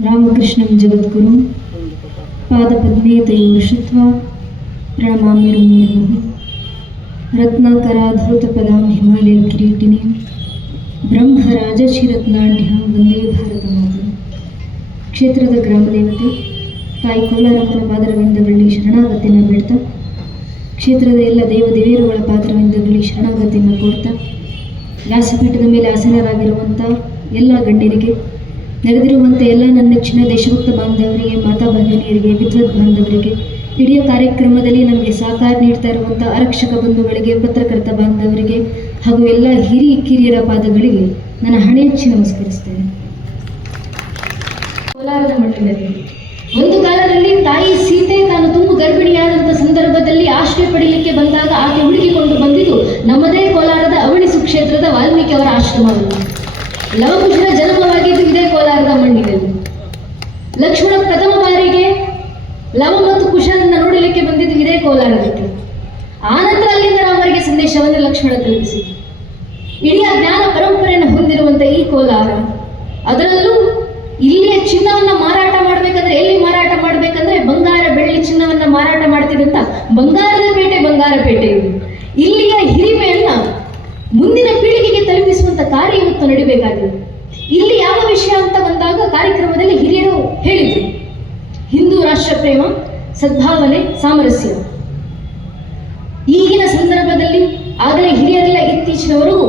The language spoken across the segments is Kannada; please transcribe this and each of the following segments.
ರಾಮಕೃಷ್ಣಂ ಜಗದ್ಗುರು ಪಾದಪದ್ಮೇ ತಯೋಷಿತ್ವಾ ಪ್ರಣಮಾಮ್ಯರು ಮುರ್ಮುಃ ರತ್ನಾಕರಾಧೃತಪದಾಂ ಹಿಮಾಲಯ ಕಿರೀಟಿನೀಂ ಬ್ರಹ್ಮರಾಜಶಿರತ್ನಾಢ್ಯಾಂ ವಂದೇ ಭಾರತ ಮಾತರಂ. ಕ್ಷೇತ್ರದ ಗ್ರಾಮದೇವತೆ ತಾಯಿ ಕೋಲಾರಮ್ಮನ ಪಾದರವಿಂದಗಳಲ್ಲಿ ಶರಣಾಗತಿಯನ್ನು ಬೇಡ್ತಾ, ಕ್ಷೇತ್ರದ ಎಲ್ಲ ದೇವದೇವಿಯರುಗಳ ಪಾದರವಿಂದಗಳಲ್ಲಿ ಶರಣಾಗತಿಯನ್ನು ಕೋರ್ತಾ, ವ್ಯಾಸಪೀಠದ ಮೇಲೆ ಆಸೀನರಾಗಿರುವಂಥ ಎಲ್ಲ ಗಣ್ಯರಿಗೆ, ನಡೆದಿರುವಂಥ ಎಲ್ಲ ನನ್ನ ನೆಚ್ಚಿನ ದೇಶಭಕ್ತ ಬಾಂಧವರಿಗೆ, ಮಾತಾ ಭಗಿನಿಯರಿಗೆ, ವಿದ್ವತ್ ಬಾಂಧವರಿಗೆ, ಇಡೀ ಕಾರ್ಯಕ್ರಮದಲ್ಲಿ ನಮಗೆ ಸಹಕಾರ ನೀಡ್ತಾ ಇರುವಂಥ ಆರಕ್ಷಕ ಬಂಧುಗಳಿಗೆ, ಪತ್ರಕರ್ತ ಬಾಂಧವರಿಗೆ ಹಾಗೂ ಎಲ್ಲ ಕಿರಿಯರ ಪಾದಗಳಿಗೆ ನನ್ನ ಹಣೆ ಹಚ್ಚಿ ನಮಸ್ಕರಿಸ್ತೇನೆ. ಕೋಲಾರದ ಮಣ್ಣಿನಲ್ಲಿ ಒಂದು ಕಾಲದಲ್ಲಿ ತಾಯಿ ಸೀತೆ ತಾನು ತುಂಬು ಗರ್ಭಿಣಿಯಾದಂಥ ಸಂದರ್ಭದಲ್ಲಿ ಆಶ್ರಯ ಪಡೆಯಲಿಕ್ಕೆ ಬಂದಾಗ ಆಕೆ ಹುಡುಕಿಕೊಂಡು ಬಂದಿದ್ದು ನಮ್ಮದೇ ಕೋಲಾರದ ಅವಣಿಸು ಕ್ಷೇತ್ರದ ವಾಲ್ಮೀಕಿ ಅವರ ಆಶ್ರಮವನ್ನು. ಲವಕುಶನ ಜನ್ಮವಾಗಿದ್ದು ಇದೇ ಕೋಲಾರದ ಮಣ್ಣಿನಲ್ಲಿ. ಲಕ್ಷ್ಮಣ ಪ್ರಥಮ ಬಾರಿಗೆ ಲವ ಮತ್ತು ಕುಶನನ್ನ ನೋಡಲಿಕ್ಕೆ ಬಂದಿದ್ದು ಇದೇ ಕೋಲಾರದಕ್ಕೆ. ಆನಂತರ ಅಲ್ಲಿಂದ ರಾಮರಿಗೆ ಸಂದೇಶವನ್ನು ಲಕ್ಷ್ಮಣ ತಲುಪಿಸಿತು. ಇಡೀ ಜ್ಞಾನ ಪರಂಪರೆಯನ್ನು ಹೊಂದಿರುವಂಥ ಈ ಕೋಲಾರ, ಅದರಲ್ಲೂ ಇಲ್ಲಿಯ ಚಿನ್ನವನ್ನ ಮಾರಾಟ ಮಾಡಬೇಕಂದ್ರೆ ಎಲ್ಲಿ ಮಾರಾಟ ಮಾಡಬೇಕಂದ್ರೆ ಬಂಗಾರ ಬೆಳ್ಳಿ ಚಿನ್ನವನ್ನ ಮಾರಾಟ ಮಾಡ್ತಿದ್ದಂತ ಬಂಗಾರದ ಪೇಟೆ ಇದು. ಇಲ್ಲಿಯ ಹಿರಿಮೆಯನ್ನ ಮುಂದಿನ ಪೀಳಿಗೆಗೆ ತಲುಪಿಸುವಂತ ಕಾರ್ಯ ಇವತ್ತು ನಡಿಬೇಕಾಗಿದೆ. ಇಲ್ಲಿ ಯಾವ ವಿಷಯ ಅಂತ ಬಂದಾಗ ಕಾರ್ಯಕ್ರಮದಲ್ಲಿ ಹಿರಿಯರು ಹೇಳಿದರು, ಹಿಂದೂ ರಾಷ್ಟ್ರ ಪ್ರೇಮ, ಸದ್ಭಾವನೆ, ಸಾಮರಸ್ಯ. ಈಗಿನ ಸಂದರ್ಭದಲ್ಲಿ ಆಗಲೇ ಹಿರಿಯರೆಲ್ಲ ಇತ್ತೀಚಿನವರೆಗೂ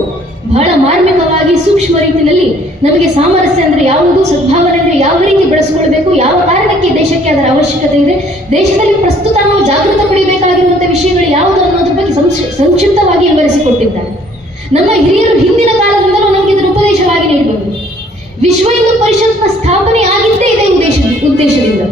ಬಹಳ ಮಾರ್ಮಿಕವಾಗಿ ಸೂಕ್ಷ್ಮ ರೀತಿಯಲ್ಲಿ ನಮಗೆ ಸಾಮರಸ್ಯ ಅಂದ್ರೆ ಯಾವುದು, ಸದ್ಭಾವನೆ ಅಂದ್ರೆ ಯಾವ ರೀತಿ ಬೆಳೆಸಿಕೊಳ್ಬೇಕು, ಯಾವ ಕಾರಣಕ್ಕೆ ದೇಶಕ್ಕೆ ಅದರ ಅವಶ್ಯಕತೆ ಇದೆ, ದೇಶದಲ್ಲಿ ಪ್ರಸ್ತುತ ನಾವು ಜಾಗೃತ ಪಡೆಯಬೇಕಾಗಿರುವಂತಹ ವಿಷಯಗಳು ಯಾವುದು ಅನ್ನೋದ್ರ ಬಗ್ಗೆ ಸಂಕ್ಷಿಪ್ತವಾಗಿ ವಿವರಿಸಿಕೊಟ್ಟಿದ್ದಾರೆ. ನಮ್ಮ ಹಿರಿಯರು ಹಿಂದಿನ ಕಾಲದಿಂದಲೂ ನಮಗೆ ಇದರ ಉಪದೇಶವಾಗಿ ನೀಡಬಹುದು. ವಿಶ್ವ ಹಿಂದೂ ಪರಿಷತ್ನ ಸ್ಥಾಪನೆ ಆಗಿದ್ದೇ ಇದೇ ಉದ್ದೇಶದಿಂದ.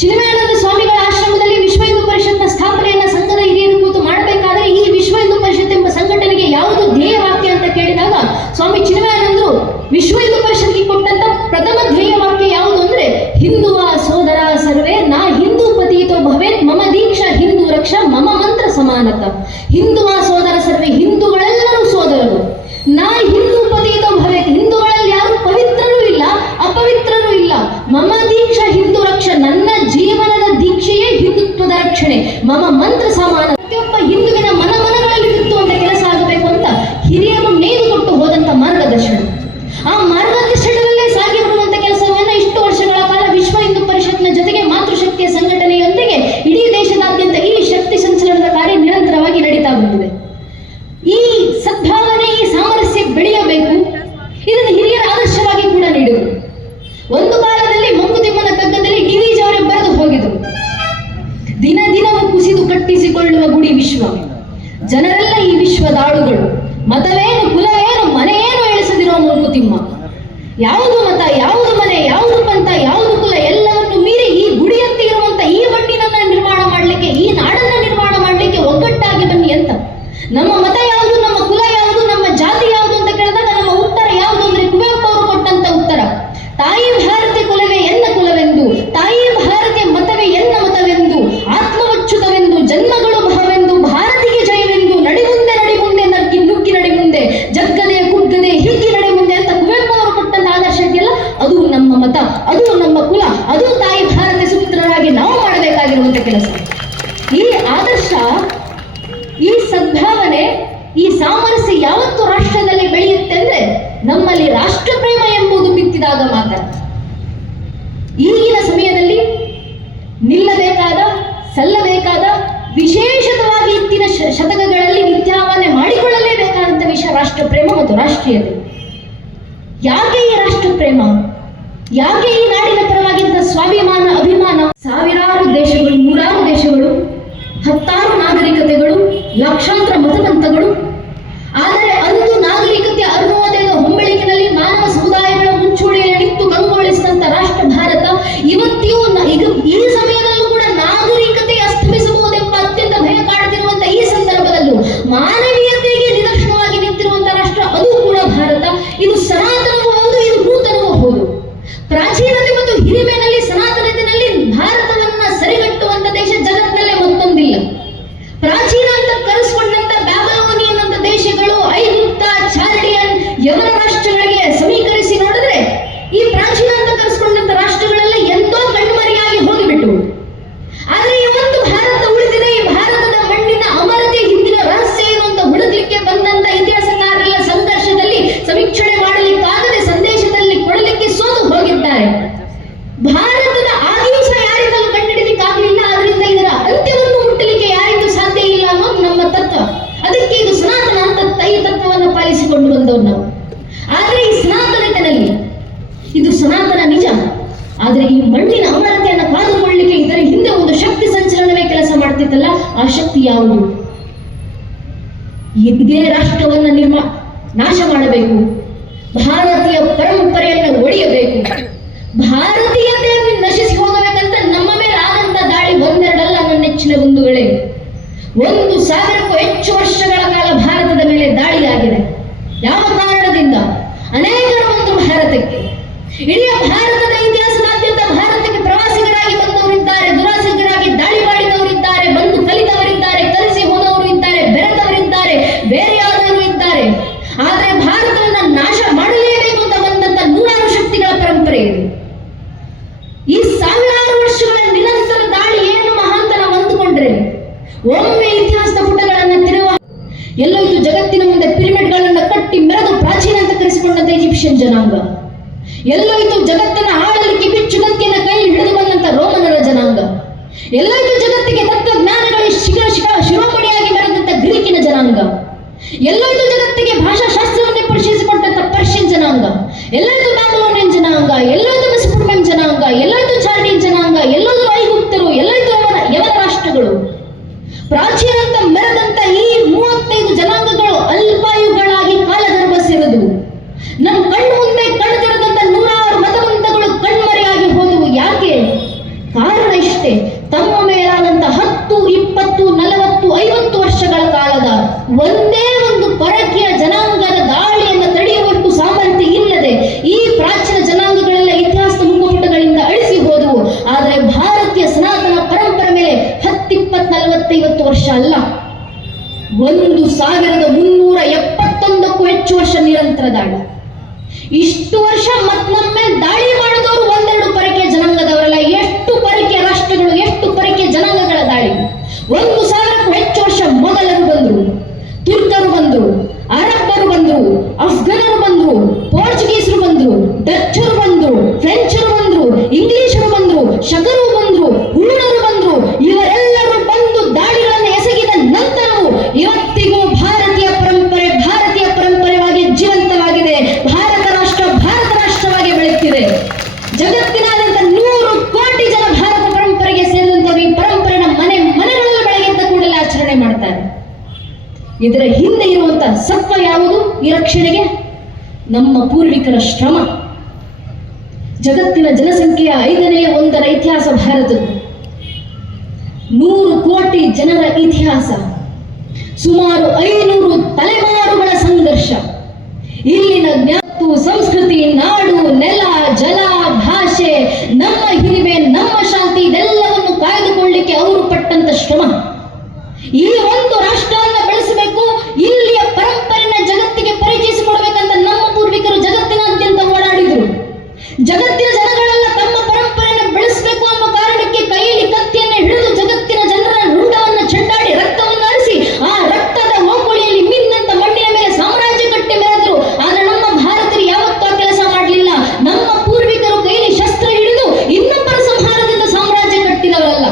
ಚಿನ್ಮಯಾನಂದ ಸ್ವಾಮಿಗಳ ಆಶ್ರಮದಲ್ಲಿ ವಿಶ್ವ ಹಿಂದೂ ಪರಿಷತ್ನ ಸ್ಥಾಪನೆಯನ್ನ ಸಂಘದ ಹಿರಿಯರು ಕೂತು ಮಾಡಬೇಕಾದ್ರೆ ಈ ವಿಶ್ವ ಹಿಂದೂ ಪರಿಷತ್ ಎಂಬ ಸಂಘಟನೆಗೆ ಯಾವುದು ಧ್ಯೇಯ ವಾಕ್ಯ ಅಂತ ಕೇಳಿದಾಗ ಸ್ವಾಮಿ ಚಿನ್ಮಯಾನಂದರು ವಿಶ್ವ ಹಿಂದೂ ಪರಿಷತ್ಗೆ ಕೊಟ್ಟಂತ ಪ್ರಥಮ ಧ್ಯೇಯ ವಾಕ್ಯ ಯಾವುದು ಅಂದ್ರೆ, ಹಿಂದುವ ಸೋದರ ಸರ್ವೇ ನಾ ಹಿಂದೂ ಪತೀತೋ ಭವೇತ್ ಮಮ ದೀಕ್ಷಾ ಹಿಂದೂ ರಕ್ಷಾ ಮಮ ಮಂತ್ರ ಸಮಾನತ. ಹಿಂದುವ ಸೋದರ ಸರ್ವೇ, ಹಿಂದೂಗಳೆಲ್ಲರೂ ಸೋದರರು. ನಾ ಹಿಂದೂ ಪತೀತೋ ಭವೇತ್, ಹಿಂದೂಗಳಲ್ಲಿ ಯಾರು ಪವಿತ್ರರೂ ಇಲ್ಲ ಅಪವಿತ್ರರೂ ಇಲ್ಲ. ಮಮ ದೀಕ್ಷಾ ಹಿಂದೂ ರಕ್ಷಾ, ನನ್ನ ಜೀವನದ ದೀಕ್ಷೆಯೇ ಹಿಂದುತ್ವದ ರಕ್ಷಣೆ. ಮಮ ಮಂತ್ರ ಸಮಾನ, ಪ್ರತಿಯೊಬ್ಬ ಹಿಂದುವಿನ ಮನಗಳಲ್ಲಿ ಬಿತ್ತುವಂತ ಕೆಲಸ ಆಗಬೇಕು ಅಂತ ಹಿರಿಯರು ನೇಯ್ದುಕೊಟ್ಟು ಹೋದಂತ ಮಾರ್ಗದರ್ಶನ. ಆ ಮಾರ್ಗದರ್ಶನದಲ್ಲೇ ಸಾಗಿ ಬರುವಂತ ಕೆಲಸವನ್ನ ಇಷ್ಟು ವರ್ಷಗಳ ಕಾಲ ವಿಶ್ವ ಹಿಂದೂ ಪರಿಷತ್ನ ಜೊತೆಗೆ ಮಾತೃಶಕ್ತಿಯ ಸಂಘಟನೆಯೊಂದಿಗೆ ಇಡೀ ದೇಶದಾದ್ಯಂತ ಈ ಶಕ್ತಿ ಸಂಚಲನದ ಕಾರ್ಯ ನಿರಂತರವಾಗಿ ನಡೀತಾ ಬಂದಿದೆ. ಈ ಸದ್ಭಾವನೆ, ಈ ಸಾಮರಸ್ಯ ಬೆಳೆಯಬೇಕು. ಇದನ್ನು ಹಿರಿಯರ ಆದರ್ಶವಾಗಿ ಕೂಡ ನೀಡುವುದು. ಒಂದು ಕಾಲದಲ್ಲಿ ಮಂಕುತಿಮ್ಮನ ಕಗ್ಗದಲ್ಲಿ ಗಿರೀಜ್ ಅವರೇ ಬರೆದು ಹೋಗಿದರು, ದಿನ ದಿನವೂ ಕುಸಿದು ಕಟ್ಟಿಸಿಕೊಳ್ಳುವ ಗುಡಿ ವಿಶ್ವ, ಜನರೆಲ್ಲ ಈ ವಿಶ್ವದಾಳುಗಳು, ಮತವೇನು ಕುಲವೇನು ಮನೆಯೇನು ಎಳಿಸದಿರೋ ಮಂಕುತಿಮ್ಮ. ಯಾವುದು ಮತ, ಯಾವುದು ಮನೆ, ಯಾವುದು ಪಂಥ, ಯಾವುದು ಕುಲ, ಎಲ್ಲವನ್ನು ಮೀರಿ ಈ ಗುಡಿಯಂತೆ ಇರುವಂತ ಈ ಮಣ್ಣಿನನ್ನ ನಿರ್ಮಾಣ ಮಾಡಲಿಕ್ಕೆ, ಈ ನಾಡನ್ನ ನಿರ್ಮಾಣ ಮಾಡಲಿಕ್ಕೆ ಒಗ್ಗಟ್ಟಾಗಿ ಬನ್ನಿ ಅಂತ. ನಮ್ಮ ಮತ ಯಾವುದು, ನಮ್ಮ ಕುಲ ಯಾವುದು, ನಮ್ಮ ಜಾತಿ ಯಾವುದು ಅಂತ ಕೇಳಿದಾಗ ನಮ್ಮ ಉತ್ತರ ಯಾವುದು ಅಂದ್ರೆ ಕುವೆಂಪು ಅವರು ಕೊಟ್ಟಂತ ಉತ್ತರ, ತಾಯಿ ಭಾರತಿ ಕುಲವೇ ಎನ್ನ ಕುಲವೆಂದು, ತಾಯಿ ಭಾರತಿ ಮತವೇ ಎನ್ನ ಮತವೆಂದು, ಆತ್ಮವಚ್ಯುತವೆಂದು, ಜನ್ಮಗಳು ಭಾವೆಂದು, ಭಾರತಿಗೆ ಜಯವೆಂದು, ನಡಿಮುಂದೆ ನಡಿಮುಂದೆ ನುಗ್ಗಿ ನಡಿಮುಂದೆ, ಜಗ್ಗದೆ ಕುಗ್ಗದೆ ಹಿಗ್ಗಿ ನಡಿಮುಂದೆ ಅಂತ ಕುವೆಂಪು ಅವರು ಕೊಟ್ಟಂತ ಆದರ್ಶ ಇದೆಯಲ್ಲ, ಅದು ನಮ್ಮ ಮತ, ಅದು ನಮ್ಮ ಕುಲ, ಅದು ತಾಯಿ ಭಾರತಿ ಸುಪುತ್ರರಾಗಿ ನಾವು ಮಾಡಬೇಕಾಗಿರುವಂತ ಕೆಲಸ. ಈ ಆದರ್ಶ, ಈ ಸದ್ಭಾವನೆ, ಈ ಸಾಮರಸ್ಯ ಯಾವತ್ತು ರಾಷ್ಟ್ರದಲ್ಲಿ ಬೆಳೆಯುತ್ತೆ ಅಂದ್ರೆ ನಮ್ಮಲ್ಲಿ ರಾಷ್ಟ್ರ ಪ್ರೇಮ ಎಂಬುದು ಬಿತ್ತಿದಾಗ ಮಾತ್ರ. ಈಗಿನ ಸಮಯದಲ್ಲಿ ನಿಲ್ಲಬೇಕಾದ, ಸಲ್ಲಬೇಕಾದ, ವಿಶೇಷವಾಗಿ ಇತ್ತಿನ ಶತಕಗಳಲ್ಲಿ ವಿದ್ಯಾಮಾನ ಮಾಡಿಕೊಳ್ಳಲೇಬೇಕಾದಂತ ವಿಷಯ ರಾಷ್ಟ್ರ ಪ್ರೇಮ ಮತ್ತು ರಾಷ್ಟ್ರೀಯತೆ. ಯಾಕೆ ಈ ರಾಷ್ಟ್ರ ಪ್ರೇಮ, ಯಾಕೆ ಈ ನಾಡಿನ ಪರವಾಗಿದ್ದ ಸ್ವಾಭಿಮಾನ, ಅಭಿಮಾನ? ಸಾವಿರಾರು ದೇಶಗಳು, ನೂರಾರು ದೇಶಗಳು, ಹತ್ತಾರು ನಾಗರಿಕತೆಗಳು, ಲಕ್ಷಾಂತರ ಮತಪಂಥಗಳು. ಆದರೆ ಅಂದು ನಾಗರಿಕತೆಯ ಅರುಣೋದಯದ ಹೊಂಬಳಿಕೆಯಲ್ಲಿ ಮಾನವ ಸಮುದಾಯಗಳ ಮುಂಚೂಣಿಯಲ್ಲಿ ನಿಂತು ಕಂಗೊಳಿಸಿದಂತ ರಾಷ್ಟ್ರ ಭಾರತ ಇವತ್ತಿಯೂ ಈ ಸಮಯದಲ್ಲೂ ಕೂಡ ನಾಗರಿಕತೆ ಅಸ್ತಮಿಸಬಹುದೆಂಬ ಅತ್ಯಂತ ಭಯ ಕಾಡುತ್ತಿರುವಂತ ಈ ಸಂದರ್ಭದಲ್ಲೂ ಮಾನವೀಯತೆಗೆ ನಿದರ್ಶನವಾಗಿ ನಿಂತಿರುವಂತಹ ರಾಷ್ಟ್ರ ಅದು ಕೂಡ ಭಾರತ. ಇದು ಸನಾತನವೂ ಹೌದು, ಇದು ನೂತನವೂ ಹೌದು. ಪ್ರಾಚೀನತೆ ಮತ್ತು ಹಿರಿಮೆನಲ್ಲಿ, ಸನಾತನತೆಯಲ್ಲಿ ಭಾರತವನ್ನ ಸರಿಗಟ್ಟುವಂತ ದೇಶ ಜಗತ್ತಿನಲ್ಲೇ ಮತ್ತೊಂದಿಲ್ಲ. ಪ್ರಾಚೀನ ಅಂತ ಕರೆಸಿಕೊಂಡಂತ ಬ್ಯಾಬಿಲೋನಿಯನ್ ಅಂತ ದೇಶಗಳು, ಐಗುಪ್ತ, ಚಾಲ್ಡಿಯನ್, ಯವನ ರಾಷ್ಟ್ರಗಳಿಗೆ ಸಮೀಕರಿಸಿ ನೋಡಿದ್ರೆ ಈ ಪ್ರಾಚೀನ ಅಂತ ಕರೆಸಿಕೊಂಡ ಸನಾತನ ನಿಜ. ಆದರೆ ಈ ಮಣ್ಣಿನ ಅಮರತೆಯನ್ನು ಕಾದುಕೊಳ್ಳಲಿಕ್ಕೆ ಇದರ ಹಿಂದೆ ಒಂದು ಶಕ್ತಿ ಸಂಚಲನವೇ ಕೆಲಸ ಮಾಡ್ತಿತ್ತಲ್ಲ, ಆ ಶಕ್ತಿ ಯಾವುದು? ಇದೇ ರಾಷ್ಟ್ರವನ್ನ ನಾಶ ಮಾಡಬೇಕು, ಭಾರತೀಯ ಪರಂಪರೆಯನ್ನು ಒಡೆಯಬೇಕು, ಭಾರತೀಯತೆಯನ್ನು ನಶಿಸಿ ಹೋಗಬೇಕಂತ ನಮ್ಮ ಮೇಲೆ ಆದಂತ ದಾಳಿ ಒಂದೆರಡಲ್ಲ ನನ್ನ ನೆಚ್ಚಿನ ಬಂಧುಗಳೇ. 1000ಕ್ಕೂ ಹೆಚ್ಚು ವರ್ಷಗಳ ಕಾಲ ಭಾರತದ ಮೇಲೆ ದಾಳಿಯಾಗಿದೆ. ಯಾವ ಕಾರಣದಿಂದ? ಅನೇಕರು ಬಂದು ಭಾರತಕ್ಕೆ, ಇಡೀ ಭಾರತದ ಇತಿಹಾಸದಾದ್ಯಂತ ಭಾರತಕ್ಕೆ ಪ್ರವಾಸಿಗರಾಗಿ ಬಂದವರಿದ್ದಾರೆ, ದುರಾಸೆಗರಾಗಿ ದಾಳಿ ಮಾಡಿದವರಿದ್ದಾರೆ, ಬಂದು ಕಲಿತವರಿದ್ದಾರೆ, ಕಲಿಸಿ ಹೋದವರು ಇದ್ದಾರೆ, ಬೆರೆತವರಿದ್ದಾರೆ, ಬೇರೆಯಾದವರು ಇದ್ದಾರೆ. ಆದರೆ ಭಾರತವನ್ನು ನಾಶ ಮಾಡಲೇಬೇಕು ಅಂತ ಬಂದಂತ 100 ಶಕ್ತಿಗಳ ಪರಂಪರೆ ಇದೆ. ಈ 1000 ವರ್ಷಗಳ ನಿರಂತರ ದಾಳಿ ಏನು ಮಹಾಂತ ನಾವು ಅಂದುಕೊಂಡ್ರೆ, ಒಮ್ಮೆ ಇತಿಹಾಸದ ಪುಟಗಳನ್ನು ತಿರುವ ಎಲ್ಲೋ ಇದು ಜಗತ್ತಿನ ಮುಂದೆ ಪಿರಮಿಡ್ಗಳನ್ನು ಕಟ್ಟಿ ಮೆರೆದು ಪ್ರಾಚೀನ ಅಂತ ಕರೆಸಿಕೊಂಡಂತ ಈಜಿಪ್ಷಿಯನ್ ಜನಾಂಗ, ಎಲ್ಲೋ ಇದು ಜಗತ್ತನ್ನು ಆಳಲಿಕ್ಕೆ ಬಿಚ್ಚುಗತ್ತಿಯನ್ನು ಕೈ ಹಿಡಿದು ಬಂದಂತ ರೋಮನರ ಜನಾಂಗ, ಎಲ್ಲೋ ಇದು ಜಗತ್ತಿಗೆ ತತ್ವಜ್ಞಾನಗಳ ಶಿರೋಮಣಿಯಾಗಿ ಮೆರೆದಂತ ಗ್ರೀಕಿನ ಜನಾಂಗ, ಎಲ್ಲೋ ಇದು ಜಗತ್ತಿಗೆ ಭಾಷಾಶಾಸ್ತ್ರವನ್ನೇ ಪರಿಶೀಲಿಸಿಕೊಟ್ಟಂತ ಪರ್ಷಿಯನ್ ಜನಾಂಗ, ಎಲ್ಲೋ ಇದು ಬ್ಯಾಬಿಲೋನಿಯನ್ ಜನಾಂಗ, ಎಲ್ಲೋ ಇದು ಮೆಸೊಪೊಟೇಮಿಯನ್ ಜನಾಂಗ, ಎಲ್ಲೋ ಇದು ಚಾರ್ಡಿಯನ್ ಜನಾಂಗ, ಎಲ್ಲೋ ಇದು ಐಗುಪ್ತರು, ಎಲ್ಲೋ ಇದು ಯವನ ರಾಷ್ಟ್ರಗಳು. ಪ್ರಾಚೀನ ಅಂತ ಮೆರೆದಂತ ಈ 35 ಜನಾಂಗಗಳು ಅಲ್ಪಾಯುಗಳಾಗಿ ಕಾಲಗರ್ಭ ಸೇರಿದು. ನಮ್ಮ ಕಣ್ಣು ಮುಂದೆ ಕಣ್ತಿರದಂತ 106 ಮತಬಂಧಗಳು ಕಣ್ಮರೆಯಾಗಿ ಹೋದವು. ಯಾಕೆ? ಕಾರಣ ಇಷ್ಟೇ, ತಮ್ಮ ಮೇಲಾದಂತ 10, 20, 40, 50 ವರ್ಷಗಳ ಕಾಲದ ಒಂದೇ ಒಂದು ಪರಕೀಯ ಜನಾಂಗದ ದಾಳಿಯನ್ನು ತಡೆಯುವಷ್ಟು ಸಾಮರ್ಥ್ಯ ಇಲ್ಲದೆ ಈ ಪ್ರಾಚೀನ ಜನಾಂಗಗಳೆಲ್ಲ ಇತಿಹಾಸದ ಮುಖಪುಟಗಳಿಂದ ಅಳಿಸಿ ಹೋದವು. ಆದರೆ ಭಾರತೀಯ ಸನಾತನ ಪರಂಪರೆ ಮೇಲೆ 10, 20, 40, 50 ವರ್ಷ ಅಲ್ಲ, 1371ಕ್ಕೂ ಹೆಚ್ಚು ವರ್ಷ ನಿರಂತರ ದಾಳಿ. ಇಷ್ಟು ವರ್ಷ ನಮ್ಮ ಮೇಲೆ ದಾಳಿ ಮಾಡಿದವರು ಒಂದೆರಡು ಪರಕೀಯ ಜನಾಂಗದವರಲ್ಲ, ಎಷ್ಟು ಪರಕೀಯ ರಾಷ್ಟ್ರಗಳು, ಎಷ್ಟು ಪರಕೀಯ ಜನಾಂಗಗಳ ದಾಳಿ. 1000ಕ್ಕೂ ಹೆಚ್ಚು ವರ್ಷ ಮೊಘಲರು ಬಂದರು, ತುರ್ಕರು ಬಂದರು, ಅರಬ್ಬರು ಬಂದರು, ಅಫ್ಘನರು ಬಂದರು, ಪೋರ್ಚುಗೀಸರು ಬಂದರು, ಡಚ್ಚರು ಬಂದರು, ಫ್ರೆಂಚರು ಬಂದರು, ಇಂಗ್ಲಿಷರು ಬಂದರು, ಶಕರು ಬಂದರು, ಹುಳುಣರು ಬಂದರು. ಇವರೆಲ್ಲರೂ ಬಂದು ದಾಳಿಗಳನ್ನು ಎಸಗಿದ ನಂತರವೂ ಇವತ್ತಿಗೂ ಭಾರತೀಯ ಪರಂಪರೆಯಾಗಿ ಜೀವಂತವಾಗಿದೆ. ಭಾರತ ರಾಷ್ಟ್ರವಾಗಿ ಬೆಳೆಯುತ್ತಿದೆ. ಜಗತ್ತಿನಾದ್ಯಂತ 100 ಕೋಟಿ ಜನ ಭಾರತ ಪರಂಪರೆಗೆ ಸೇರಿದಂತವರು ಈ ಪರಂಪರೆನ ಮನೆಗಳಲ್ಲಿ ಬೆಳಗಿದ್ದ ಕೂಡಲೇ ಆಚರಣೆ ಮಾಡ್ತಾರೆ. ಇದರ ಹಿಂದೆ ಇರುವಂತಹ ಸತ್ವ ಯಾವುದು? ಈ ರಕ್ಷಣೆಗೆ ನಮ್ಮ ಪೂರ್ವಿಕರ ಶ್ರಮ. ಜಗತ್ತಿನ ಜನಸಂಖ್ಯೆಯ 5ನೇ ಒಂದರ ಇತಿಹಾಸ ಭಾರತದ್ದು. 100 ಕೋಟಿ ಜನರ ಇತಿಹಾಸ, ಸುಮಾರು 500 ತಲೆಮಾರುಗಳ ಸಂಘರ್ಷ. ಇಲ್ಲಿನ ಜ್ಞಾತು, ಸಂಸ್ಕೃತಿ, ನಾಡು, ನೆಲ, ಜಲ, ಭಾಷೆ, ನಮ್ಮ ಹಿರಿಮೆ, ನಮ್ಮ ಶಾಂತಿ, ಇದೆಲ್ಲವನ್ನು ಕಾಯ್ದುಕೊಳ್ಳಿಕ್ಕೆ ಅವರು ಪಟ್ಟಂತ ಶ್ರಮ. ಈ ಒಂದು ರಾಷ್ಟ್ರವನ್ನು ಬೆಳೆಸಬೇಕು, ಇಲ್ಲಿಯ ಪರಂಪರೆನ ಜಗತ್ತಿಗೆ ಪರಿಚಯಿಸಿಕೊಡ್ಬೇಕಂತ ನಮ್ಮ ಪೂರ್ವಿಕರು ಜಗತ್ತಿನಾದ್ಯಂತ ಓಡಾಡಿದ್ರು. ಜಗತ್ತಿನ ಜನಗಳೆಲ್ಲ ತಮ್ಮ ಪರಂಪರೆಯನ್ನು ಬೆಳೆಸಬೇಕು ಅನ್ನೋ ಕಾರಣಕ್ಕೆ ಕೈಯಲ್ಲಿ ಕತ್ತಿಯನ್ನು ಹಿಡಿದು ಜಗತ್ತಿನ ಜನರ ರುಂಡವನ್ನು ಚೆಂಡಾಡಿ ರಕ್ತವನ್ನು ಹರಿಸಿ ಆ ರಕ್ತದ ಓಕುಳಿಯಲ್ಲಿ ಮಿನ್ನಂತ ಮಣ್ಣಿನ ಮೇಲೆ ಸಾಮ್ರಾಜ್ಯ ಕಟ್ಟಿ ಮೆರೆದ್ರು. ಆದ್ರೆ ನಮ್ಮ ಭಾರತೀಯರು ಯಾವತ್ತೂ ಆ ಕೆಲಸ ಮಾಡಲಿಲ್ಲ. ನಮ್ಮ ಪೂರ್ವಿಕರು ಕೈಯಲ್ಲಿ ಶಸ್ತ್ರ ಹಿಡಿದು ಇನ್ನೊಬ್ಬರ ಸಂಹಾರದಿಂದ ಸಾಮ್ರಾಜ್ಯ ಕಟ್ಟಿದವರಲ್ಲ.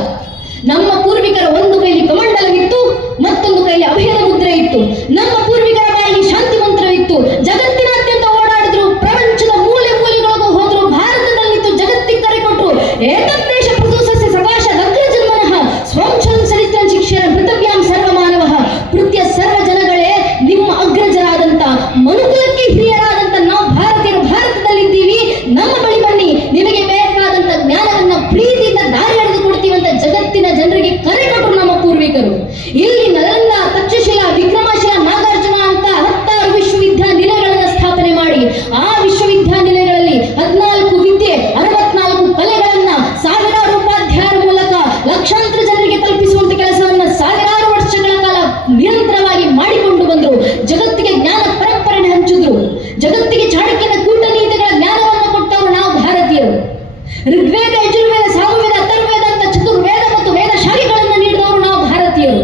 ನಮ್ಮ ಪೂರ್ವಿಕರ ಒಂದು ಕೈಲಿ ಕಮಂಡಲವಿತ್ತು, ಮತ್ತೊಂದು ಕೈಲಿ ಅಭಯದ ಮುದ್ರೆ ಇತ್ತು. ನಮ್ಮ ಪೂರ್ವಿಕರ ಬಾಯಲ್ಲಿ ಶಾಂತಿ ಮಂತ್ರವಿತ್ತು. ಜಗತ್ತಿನಾದ್ಯಂತ ಓಡಾಡಿದ್ರು, ಪ್ರಪಂಚದ ಮೂಲೆ ಮೂಲೆಗಳಿಗೂ ಹೋದ್ರು, ಭಾರತದಲ್ಲಿತ್ತು, ಜಗತ್ತಿಗೆ ಕರೆ ಕೊಟ್ಟರು. ಏತದ್ದೇಶ ಪ್ರಸೂಸಸ್ಯ ಸಕಾಶ ಅಗ್ರಜನ್ಮನಃ ಸ್ವಂಶಂ ಸರಿತ್ರಂ ಶಿಕ್ಷಣ ಪೃಥವ್ಯಾಂ ಸರ್ವ ಮಾನವಃ. ಕೃತ್ಯ ಸರ್ವ ಜನಗಳೇ, ನಿಮ್ಮ ಅಗ್ರಜರಾದಂತ ಮನುಕುಲಕ್ಕೆ ಹಿರಿಯರಾದಂತ ನಾವು ಭಾರತೀಯರು ಭಾರತದಲ್ಲಿದ್ದೀವಿ, ನಮ್ಮ ಬಳಿ ಬನ್ನಿ, ನಿಮಗೆ ಬೇಕಾದಂತ ಜ್ಞಾನವನ್ನ ಪ್ರೀತಿಯಿಂದ ದಾರಿ ಎಳೆದು ಕೊಡ್ತೀವಿ ಅಂತ ಜಗತ್ತಿನ ಜನರಿಗೆ ಕರೆ ಕೊಟ್ಟರು ನಮ್ಮ ಪೂರ್ವಿಕರು. ಇಲ್ಲಿ ನಲಂದ, ತಕ್ಷಶಿಲಾ, ವಿಕ್ರಮಶಿಲಾ, ನಾಗಾರ್ಜುನ ಅಂತ 16 ವಿಶ್ವವಿದ್ಯಾನಿಲಯಗಳನ್ನು ಸ್ಥಾಪನೆ ಮಾಡಿ ಆ ವಿಶ್ವವಿದ್ಯಾನಿಲಯಗಳಲ್ಲಿ 14 ವಿದ್ಯೆ, 64 ಕಲೆಗಳನ್ನ ಸಾವಿರಾರು ಉಪಾಧ್ಯಾಯರ ಮೂಲಕ ಲಕ್ಷಾಂತರ ಜನರಿಗೆ ತಲುಪಿಸುವಂತ ಕೆಲಸವನ್ನ ಸಾವಿರಾರು ವರ್ಷಗಳ ಕಾಲ ನಿರಂತರವಾಗಿ ಮಾಡಿಕೊಂಡು ಬಂದರು. ಜಗತ್ತಿಗೆ ಜ್ಞಾನ ಪರಂಪರೆಯನ್ನು ಹಂಚಿದ್ರು. ಜಗತ್ತಿಗೆ ಚಾಣಕ್ಯನ ಕೂಟನೀತಿಗಳ ಜ್ಞಾನವನ್ನು ಕೊಟ್ಟವರು ನಾವು ಭಾರತೀಯರು. ಋಗ್ವೇದ, ಯಜುರ್ವೇದ, ಸಾಮವೇದ, ಅಥರ್ವವೇದ ಅಂತ ಚತುರ್ವೇದ ಮತ್ತು ವೇದ ಶಾಖೆಗಳನ್ನು ನೀಡಿದವರು ನಾವು ಭಾರತೀಯರು.